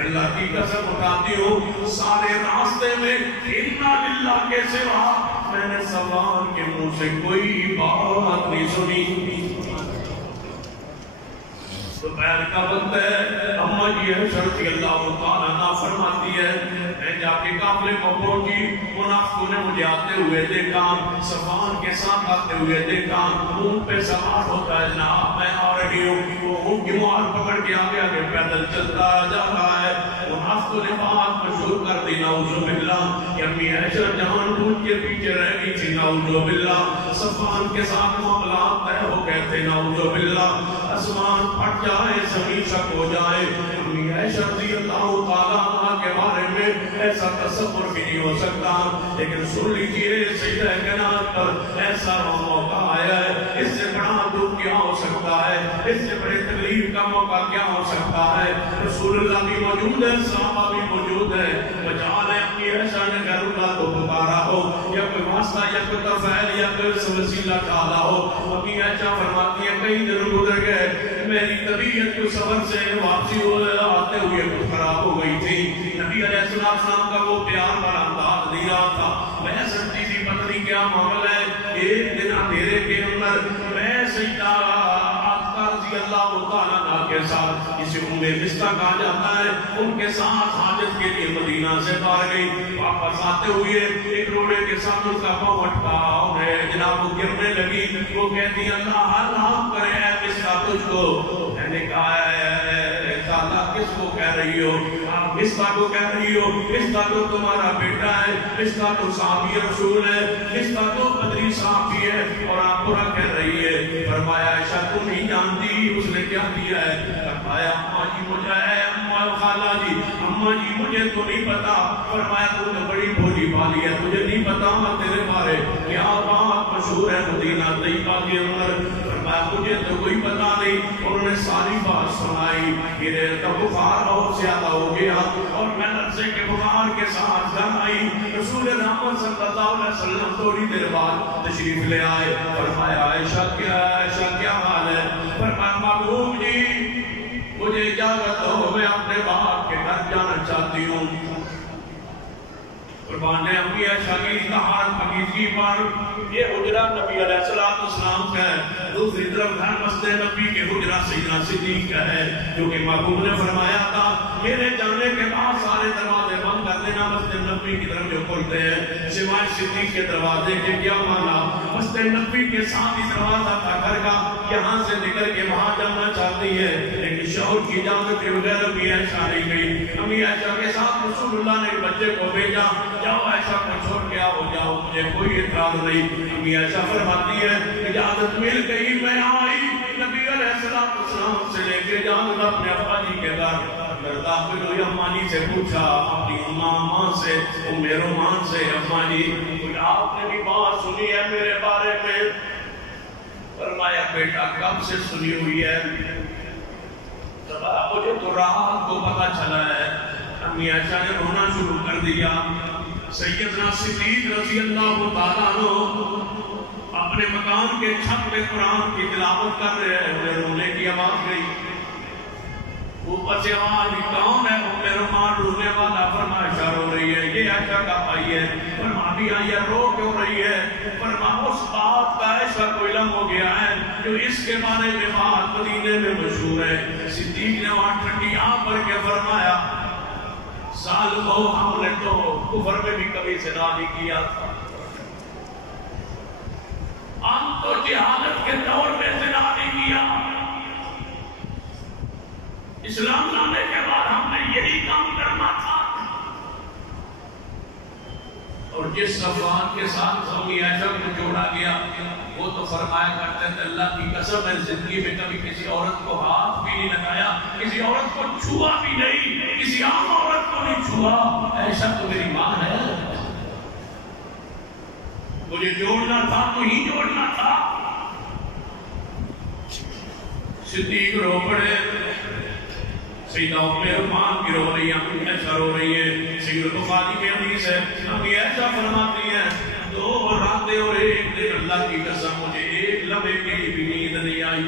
اللہ کی قسم اٹھاتی ہوں سارے راستے میں انا للہ کے سوا میں نے سوار کے منہ سے کوئی بات نہیں سنی۔ دوپہر کا وقت ہے، اما جی رضی اللہ تعالیٰ عنہ فرماتی ہے میں جا کے قافلے کو پہنچی، منافقوں نے مجھے آتے ہوئے دیکھا، صفوان کے ساتھ آتے ہوئے دیکھا، اونٹ پہ سوار ہوتا ہے جناب میں آ رہی ہوں، وہ اونٹ کی مہار پکڑ کے آگے آگے پیدل چلتا جا رہا ہے۔ منافقوں نے بات مشہور کر دی نعوذ باللہ کہ امی عائشہ جہان بوجھ کے پیچھے رہ گئی تھی، نعوذ باللہ صفوان کے ساتھ معاملات طے ہو گئے تھے، نعوذ باللہ آسمان پھٹ جائے، زمین شک ہو جائے۔ امی عائشہ رضی اللہ تعالیٰ عنہ کے بارے میں ایسا تصور بھی نہیں ہو سکتا، لیکن سن لیجئے سجدہ کائنات پر ایسا موقع آیا ہے، اس سے بڑا دکھ کیا ہو سکتا ہے، اس سے بڑے تکلیف کا موقع کیا ہو سکتا ہے۔ رسول اللہ بھی موجود ہے، صحابہ بھی موجود ہے، مجال ہے اپنی عائشہ نے غیر اللہ کو پکارا ہو، یا کوئی واسطہ یا کوئی تفعیل یا کوئی وسیلہ ڈالا ہو۔ اپنی عائشہ فرماتی ہے کئی دن گزر گئے، میری طبیعت کو سفر سے واپسی آتے ہوئے کچھ خراب ہو گئی تھی، نبی علیہ السلام کا وہ پیار بڑا انداز دے رہا تھا، میں سمجھی تھی پتہ نہیں کیا معاملہ ہے۔ ایک دن اندھیرے کے اندر میں سیدہ عاتقہ رضی اللہ تعالیٰ عنہ کے ساتھ، جسے مصطہ کہا جاتا ہے، ان کے ساتھ حاجت کے لیے مدینہ سے باہر گئی، واپس آتے ہوئے ایک روڑے کے ساتھ ان کا پاؤں اٹھا انہیں جناب وہ گرنے لگی، وہ کہتی اللہ اللہ کرے اے مصطہ تجھ کو۔ میں نے کہا اللہ کس کو کہہ رہی ہو؟ آپ مصطہ کو کہہ رہی ہو؟ مصطہ تو تمہارا بیٹا ہے، مصطہ تو صحابی رسول ہے، مصطہ تو بدری صحابی ہے، اور آپ برا کہہ رہی ہے۔ فرمایا عائشہ تم نہیں جانتی اس نے کیا کیا ہے؟ فرمایا اماں جی مجھے ہے، اماں خالہ جی، اماں جی مجھے تو نہیں پتا۔ فرمایا تو نے بڑی بھولی بھالی ہے، تجھے نہیں پتا تیرے بارے کیا بات مشہور ہے مدینہ طیبہ کے اندر؟ فرمایا مجھے تو کوئی پتا نہیں۔ انہوں نے ساری بات سنائی، میرے کا بخار بہت زیادہ ہو گیا اور میں لرزے کے بخار کے ساتھ گھر آئی۔ رسول رحمت صلی اللہ علیہ وسلم تھوڑی دیر بعد تشریف لے آئے۔ فرمایا عائشہ کیا حال ہے؟ فرمایا محبوب جی مجھے اجازت ہو میں اپنے باپ کے گھر جانا چاہتی ہوں۔ قربان امی عائشہ کی طہارت پاکیزگی پر یہ حجرہ نبی علیہ السلام کا ہے، دوسری طرف گھر مسجد نبی کے حجرہ سیدنا صدیق کا ہے، جو کہ محبوب نے فرمایا تھا میرے جانے کے بعد سارے دروازے بند کر دینا، مسجد نبی کی طرف جو کھلتے ہیں سوائے صدیق کے دروازے کے۔ کیا مانا؟ مسجد نبی کے ساتھ ہی دروازہ تھا گھر کا، یہاں سے نکل کے وہاں جانا چاہتی ہے، لیکن شوہر کی اجازت کے بغیر امی عائشہ نہیں گئی۔ امی عائشہ کے ساتھ رسول اللہ نے بچے کو بھیجا، جاؤ عائشہ کو چھوڑ کے آؤ جاؤ، مجھے کوئی اعتراض نہیں۔ امی عائشہ فرماتی ہے اجازت مل گئی، میں آئی نبی علیہ السلام سے لے کے جاؤں اپنے ابا جی کے گھر داخل ہوئی۔ اماں جی سے پوچھا اپنی اماں سے، ام رومان سے، اماں جی آپ نے بھی بات سنی ہے میرے بارے میں؟ فرمایا بیٹا کب سے سنی ہوئی ہے؟ مجھے تو رات کو پتا چلا ہے۔ امی عائشہ نے رونا شروع کر دیا۔ سیدنا صدیق رضی اللہ تعالیٰ عنہ اپنے مکان کے چھت پہ قرآن کی تلاوت کر رہے ہیں، انہیں رونے کی آواز گئی۔ اوپر سے آواز کون ہے؟ وہ میرے ماں رونے والا۔ فرمایا عائشہ رو رہی ہے، یہ عائشہ کا بھائی ہے۔ فرمایا بھی آئیے رو کیوں رہی ہے؟ فرمایا اس بات کا ایسا کوئی علم ہو گیا ہے جو اس کے بارے میں بات مدینے میں مشہور ہے۔ صدیق نے وہاں ٹھنڈی آنکھ بھر کے فرمایا سال کو ہم نے تو کفر میں بھی کبھی زنا نہیں کیا تھا، ہم تو جہالت کے دور میں زنا نہیں کیا، اسلام لانے کے بعد ہم نے یہی کام کرنا تھا۔ اور جس صفوان کے ساتھ امی عائشہ کو جوڑا گیا وہ تو فرمایا کرتے تھے اللہ کی قسم میں زندگی میں کبھی کسی عورت کو ہاتھ بھی نہیں لگایا، کسی عورت کو چھوا بھی نہیں، کسی عام عورت کو نہیں چھوا، ایسا تو میری ماں ہے۔ مجھے جوڑنا تھا تو ہی جوڑنا تھا۔ صدیق رو پڑے، سیدہ ام ایمان کی رو رہی ہے، امی عائشہ رو رہی ہے۔ سید بخاری کے حدیث ہے، امی عائشہ فرماتی ہے 2 راتیں اور 1 دن اللہ کی قسم مجھے ایک لمحے کی بھی نیند نہیں آئی۔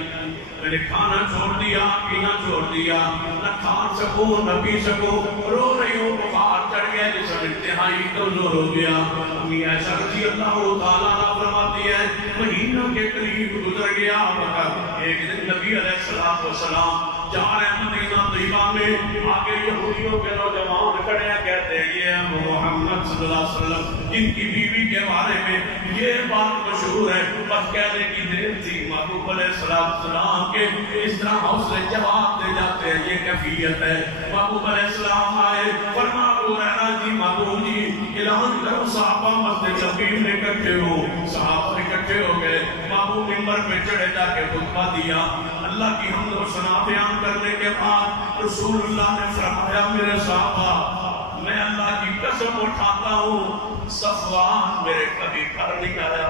میں نے کھانا چھوڑ دیا، پینا چھوڑ دیا، نہ کھا سکوں نہ پی سکوں، رو رہی ہوں، بخار چڑھ گیا، جسم انتہائی کمزور ہو گیا۔ امی عائشہ رضی اللہ تعالیٰ عنہ فرماتی ہے مہینہ کے قریب گزر گیا وقت، ایک دن نبی علیہ السلام جا رہے ہیں مدینہ طیبہ میں، آگے یہودیوں کے نوجوان کھڑے ہیں، کہتے ہیں یہ محمد صلی اللہ علیہ وسلم، ان کی بیوی کے بارے میں یہ بات مشہور ہے، بس کہنے کی دیر تھی۔ محبوب علیہ السلام کے اس طرح حوصلے جواب دے جاتے ہیں، یہ کیفیت ہے۔ محبوب علیہ السلام آئے، فرما ابو ہریرہ جی محبوب جی اعلان کرو صحابہ مسجد نبوی میں اکٹھے ہو۔ صحابہ اکٹھے ہو گئے، محبوب منبر پہ چڑھے جا کے خطبہ دیا۔ اللہ کی حمد و ثنا بیان کرنے کے بعد رسول اللہ نے فرمایا میرے صحابہ میں اللہ کی قسم اٹھاتا ہوں صفوان میرے کبھی گھر نہیں آیا،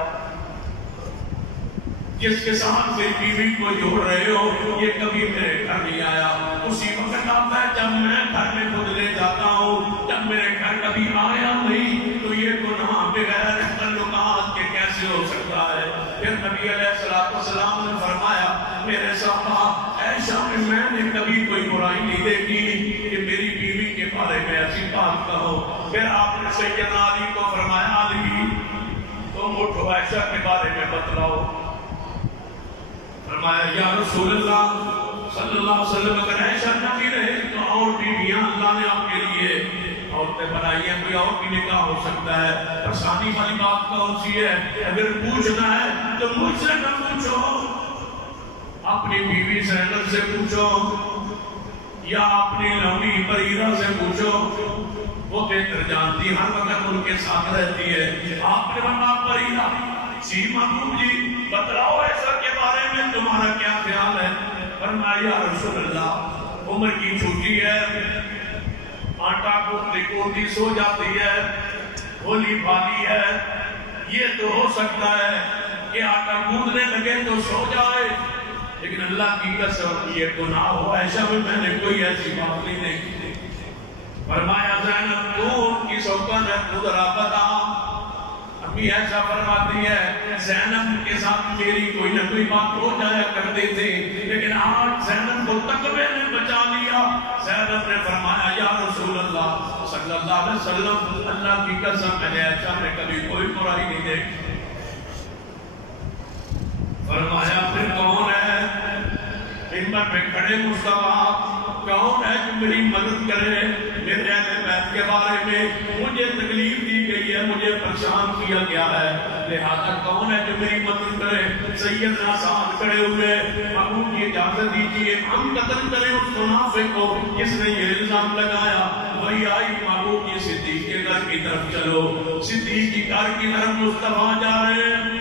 جس کے ساتھ میری بیوی کو جوڑ رہے ہو یہ کبھی میرے گھر نہیں آیا۔ اسی وقت آتا ہے جب میں گھر میں خود لے جاتا ہوں، جب میرے گھر کبھی آیا نہیں تو یہ گناہ بغیر تعلقات کے کیسے ہو سکتا ہے؟ پھر نبی علیہ السلام نے فرمایا میرے صحابہ ایسا میں نے کبھی کوئی برائی نہیں دیکھی کہ میری بیوی کے بارے میں ایسی بات کہو۔ پھر آپ نے سیدنا علی کو فرمایا علی تم اٹھو عائشہ کے بارے میں بتلاؤ۔ فرمایا یا رسول اللہ صلی اللہ علیہ وسلم اگر عائشہ نبی رہے تو اور بیویاں اللہ نے آپ کے لیے عورتیں بنائی ہیں، کوئی اور بھی نکاح ہو سکتا ہے۔ پریشانی والی بات کون سی ہے؟ اگر پوچھنا ہے تو مجھ سے نہ پوچھو، اپنی بیوی زینب سے پوچھو یا اپنی لونڈی بریرہ سے پوچھو، وہ بہتر جانتی ہر وقت ان کے ساتھ رہتی ہے۔ آپ نے فرمایا بریرہ جی محبوب جی بتلاؤ ایسا کے بارے میں تمہارا کیا خیال ہے؟ فرمایا یا رسول اللہ عمر کی چھوٹی ہے، آٹا کوٹی کوٹی سو جاتی ہے، بھولی بھالی ہے، یہ تو ہو سکتا ہے کہ آٹا گوندنے لگے تو سو جائے، لیکن اللہ کی قسم یہ گناہ ہو ایسا میں نے کوئی ایسی بات نہیں دیکھی۔ فرمایا زینب تو ان کی سوکن ہے تو ذرا بتا۔ امی ایسا فرماتی ہے زینب کے ساتھ میری کوئی نہ کوئی بات ہو جایا کرتے تھے، لیکن آج زینب کو تقوی نے بچا لیا۔ زینب نے فرمایا یا رسول اللہ صلی اللہ علیہ وسلم اللہ کی قسم میں نے ایسا میں کبھی کوئی برائی نہیں دیکھی۔ فرمایا پھر کون ہے منبر پہ کھڑے مصطفیٰ کون ہے جو میری مدد کرے میرے اہل بیت کے بارے میں؟ مجھے تکلیف دی گئی ہے، مجھے پریشان کیا گیا ہے، لہذا کون ہے جو میری مدد کرے؟ سیدنا سعد کھڑے ہوئے، محبوب کی اجازت دیجیے ہم قتل کریں اس منافق کو جس نے یہ الزام لگایا۔ وہی آئی محبوب کی صدیق کے گھر کی طرف چلو، صدیق کی گھر کی طرف مصطفیٰ جا رہے ہیں۔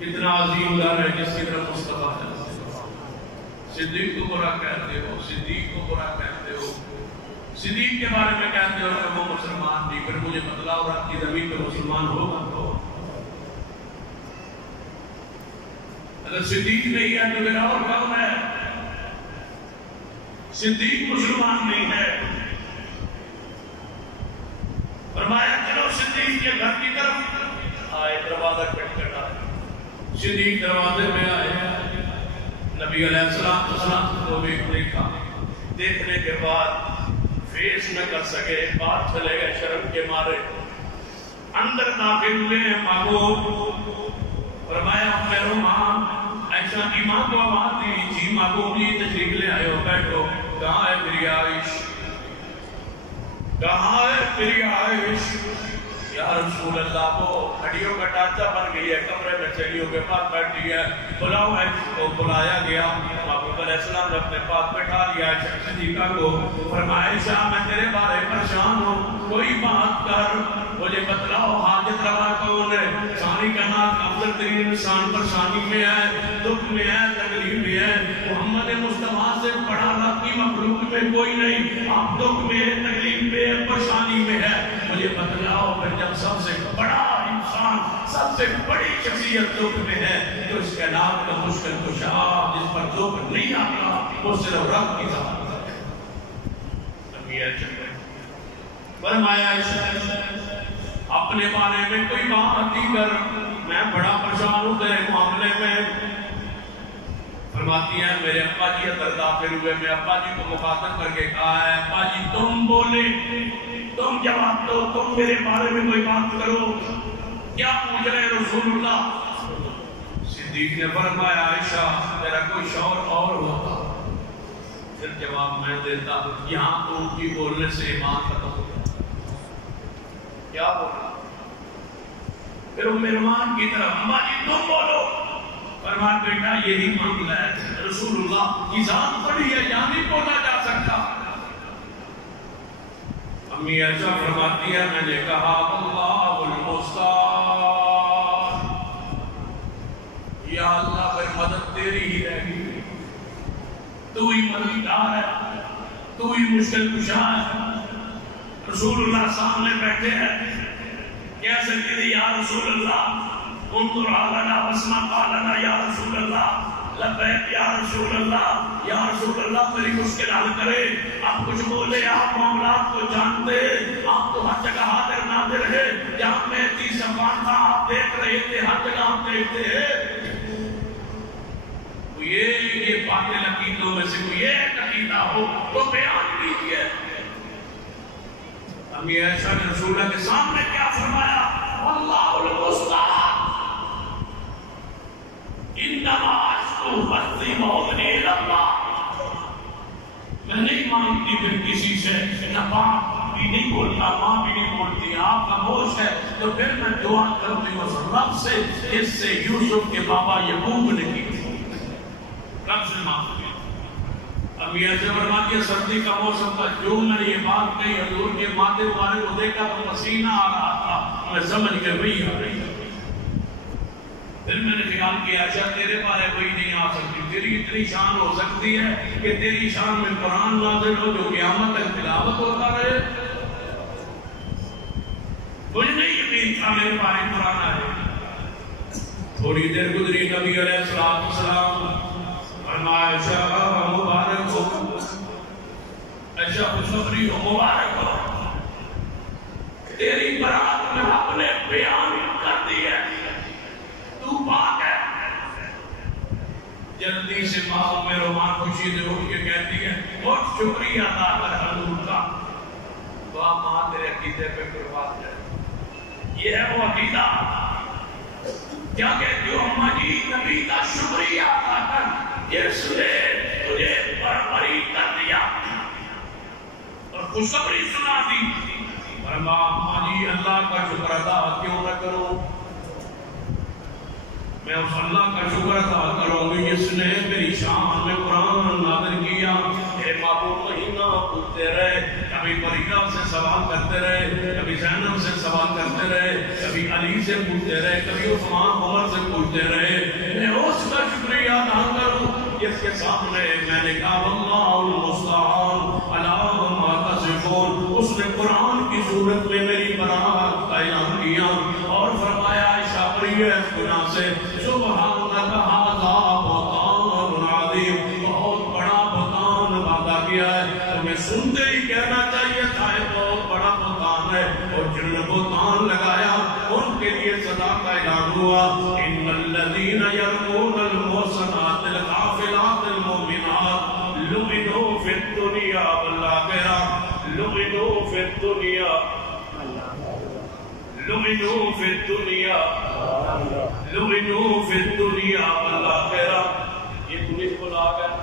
کتنا عظیم گھر ہے جس کی طرف مصطفیٰ ہے۔ صدیق کو برا کہتے ہو، صدیق کو برا کہتے ہو، صدیق کے بارے میں کہتے ہو کہ وہ مسلمان نہیں، پھر مجھے بتلاؤ رات کی زمین پہ مسلمان ہوگا تو اگر صدیق نہیں ہے تو میرا اور کون ہے؟ صدیق مسلمان نہیں ہے. فرمایا چلو صدیق کے گھر کی طرف آئے. دروازہ کھٹکھٹا. صدیق دروازے میں آئے. نبی علیہ السلام کو بھی دیکھا. دیکھنے کے بعد فیس نہ کر سکے, بات چلے گئے شرم کے مارے. اندر داخل ہوئے محبوب. فرمایا میرے ماں ایسا ایمان کو آواز دی جی محبوب جی تشریف لے آئے ہو, بیٹھو. کہاں ہے میری عائش؟ کہاں ہے میری عائش؟ یا رسول اللہ کو ہڈیوں کا ڈھانچہ بن گئی ہے, کمرے میں چلیوں کے پاس بیٹھی ہے. بلاؤ عائش کو. بلایا گیا. محبوب علیہ السلام نے اپنے پاس بٹھا لیا صدیقہ کو. فرمایا عائشہ میں تیرے بارے پریشان ہوں, کوئی بات کر, مجھے بتلاؤ حاجت روا کون ہے؟ ثانی کا نام افضل ترین انسان پریشانی میں ہے, دکھ میں ہے, تکلیف میں ہے. محمد مصطفیٰ سے بڑا راکی مخلوق میں کوئی نہیں. آپ دکھ میں ہے, تکلیف میں ہے, پریشانی میں ہے. مجھے بتلاؤ پھر جب سب سے بڑا انسان, سب سے بڑی شخصیت دکھ میں ہے تو اس کے نام کا مشکل کشا جس پر دکھ نہیں آتا وہ صرف رب کی ذات ہے. فرمایا اپنے بارے میں کوئی بات نہیں کر, میں بڑا پریشان ہوں تیرے معاملے میں. فرماتی ہے میرے ابا جی اندر داخل ہوئے. میں ابا جی کو مخاطب کر کے کہا ہے ابا جی تم بولے, تم جواب دو, تم میرے بارے میں کوئی بات کرو, کیا پوچھ رہے رسول اللہ؟ صدیق نے فرمایا عائشہ میرا کوئی شوہر اور ہوتا. پھر جواب میں دیتا, یہاں تو ان کی بولنے سے ایمان ختم ہو گیا. کیا بولا؟ پھر وہ مہمان کی طرف اماں جی تم بولو. فرمایا بیٹا یہی معاملہ ہے, رسول اللہ کی ذات بڑی ہے, یہاں نہیں بولا جا سکتا. امی عائشہ فرماتی ہے میں نے کہا اللہ المستعان, یا اللہ پھر مدد تیری ہی رہ گی, تو ہی مددگار ہے, تو ہی مشکل کشا ہے. رسول اللہ سامنے بیٹھے ہیں, کہہ سکتے تھے یا رسول اللہ انظر علینا واسمع قولنا یا رسول اللہ, لبیک یا رسول اللہ, یا رسول اللہ میری مشکل حل کرے. آپ کچھ بولے, آپ معاملات کو جانتے, آپ تو ہر جگہ حاضر ناظر ہے. جہاں میں تھی سفان تھا آپ دیکھ رہے تھے, ہر جگہ آپ دیکھتے ہیں. یہ باطل عقیدوں میں سے کوئی ایک عقیدہ ہو تو بیان کیجیے. امی عائشہ نے رسول اللہ کے سامنے کیا فرمایا؟ اللہ المستعان انما اشکو بثی وحزنی الی اللہ. میں نہیں مانگتی پھر کسی سے, نہ باپ بھی نہیں بولتا, ماں بھی نہیں بولتی, آپ خاموش ہے تو پھر میں دعا کرتی ہوں اس رب سے جس سے یوسف کے بابا یعقوب نے کی تھی, رب سے مانگتی. اب یہ ایسے فرماتی ہے سردی کا موسم تھا, جو میں نے یہ بات کہی حضور کے ماتھے والے کو دیکھا تو پسینہ آ رہا تھا, میں سمجھ کے وہی آ رہی. پھر میں نے خیال کیا اچھا تیرے بارے کوئی نہیں آ سکتی, تیری اتنی شان ہو سکتی ہے کہ تیری شان میں قرآن نازل ہو جو قیامت تک تلاوت ہوتا رہے. مجھے نہیں یقین تھا میرے بارے قرآن آئے. تھوڑی دیر گزری, نبی علیہ السلام فرمایا عائشہ مبارک ہو, عائشہ خوشخبری ہو, مبارک ہو, تیری برات میں رب نے بیان کر دی ہے, تو پاک ہے. جلدی سے ماں میں رومان خوشی سے اٹھ کے کہتی ہے بہت شکریہ ادا کر حضور کا, واہ ماں تیرے عقیدے پہ قربان ہے. یہ ہے وہ عقیدہ. کیا کہتی ہو اماں جی؟ نبی کا شکریہ ادا کر جس نے تجھے برابری کر دیا اور خوشخبری سنا دی. فرمایا اماں جی اللہ کا شکر ادا کیوں نہ کروں؟ میں اس اللہ کا شکر ادا کروں گی جس نے میری شان میں قرآن نازل کیا. اے معبود مہینہ پوچھتے رہے, کبھی فریدہ سے سوال کرتے رہے, کبھی زینب سے سوال کرتے رہے, کبھی علی سے پوچھتے رہے, کبھی عثمان عمر سے پوچھتے رہے. میں اس کا شکریہ ادا کروں جس کے سامنے میں نے کہا اللہ المستعان علی ما تصفون. اس نے قرآن کی صورت میں میری برات کا اعلان کیا اور فرمایا عائشہ بری ہے گناہ سے سبحانک ھذا سنتے ہی کہنا چاہیے تھا یہ بہت بڑا بہتان ہے، اور جن نے بہتان لگایا ان کے لیے سزا کا اعلان ہوا، ان الذین یرمون المحصنات الغافلات المؤمنات لعنوا فی الدنیا والآخرہ، لعنوا فی الدنیا، لعنوا فی الدنیا، لعنوا فی الدنیا والآخرہ۔ یہ پولیس کو لا کر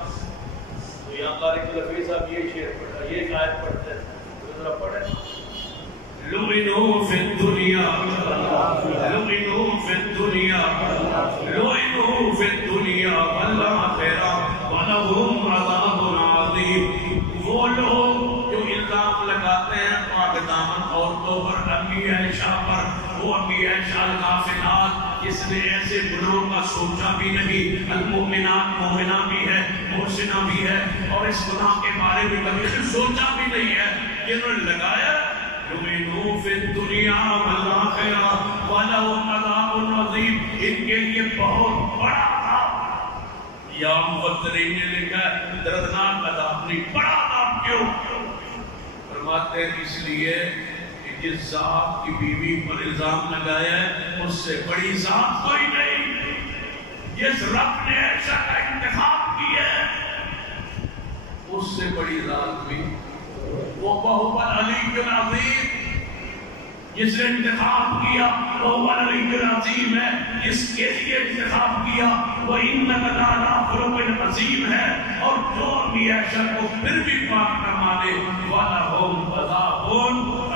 تو یہاں قاری الحفیظ صاحب یہ شعر پڑھا، یہ آیت پڑھتے ہیں، ذرا پڑھیں۔ لعنوا فی الدنیا، لعنوا فی الدنیا، لعنوا فی الدنیا والآخرہ ولہم عذاب عظیم۔ وہ لوگ جو الزام لگاتے ہیں پاک دامن عورتوں پر، امی عائشہ پر، وہ امی عائشہ الغافلات جس نے ایسے گناہوں کا سوچا بھی نہیں، المؤمنات مومنہ بھی ہے، محسنہ بھی ہے، اور اس گناہ کے بارے میں کبھی سوچا بھی نہیں ہے، جنہوں نے لگایا لعنوا فی الدنیا والآخرہ ولہم عذاب عظیم، ان کے لیے بہت بڑا عذاب۔ یا مفسرین نے لکھا ہے دردناک عذاب، نہیں بڑا عذاب کیوں؟ فرماتے ہیں اس لیے کہ جس ذات کی بیوی پر الزام لگایا ہے اس سے بڑی ذات کوئی نہیں، جس رب نے عائشہ کا انتخاب کیا ہے اس سے بڑی ذات بھی وہ بہو العلی العظیم، جس نے انتخاب کیا وہ العلی العظیم ہے، جس کے لیے انتخاب کیا وہ انک لعلی خلق عظیم ہے، اور جو بھی عائشہ کو پھر بھی پاک نہ مانے ولہم عذاب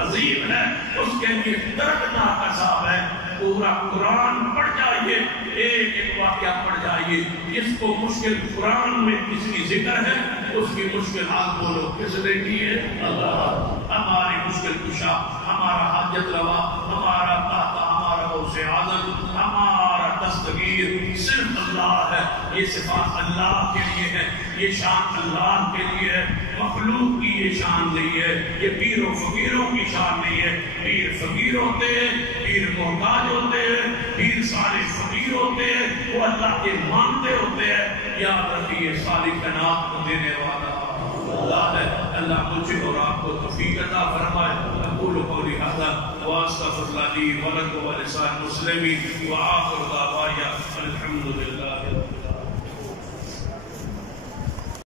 عظیم ہے، اس کے لیے دردناک عذاب ہے۔ پورا قرآن پڑھ جائیے، ایک ایک واقعہ پڑھ جائیے، جس کو مشکل قرآن میں کس کی ذکر ہے اس کی مشکل حال بولو کس نے کی ہے؟ اللہ۔ ہماری مشکل کشا، ہمارا حاجت روا، ہمارا داتا، ہمارا غوث اعظم، ہمارا دستگیر صرف اللہ ہے۔ یہ صفات اللہ کے لیے ہے، یہ شان اللہ کے لیے ہے، مخلوق کی یہ شان نہیں ہے، یہ پیر و فقیروں کی شان نہیں ہے۔ پیر فقیر ہوتے ہیں، پیر محتاج ہوتے ہیں، پیر سارے فقیر ہوتے ہیں، وہ اللہ کے مانتے ہوتے ہیں۔ یاد رکھیے ساری کائنات کو دینے والا اللہ ہے۔ اللہ مجھے اور آپ کو توفیق عطا فرمائے۔ اقول قولی ھذا واستغفر اللہ لی ولکم ولسائر المسلمین وآخر دعوانا الحمد للہ رب العالمین۔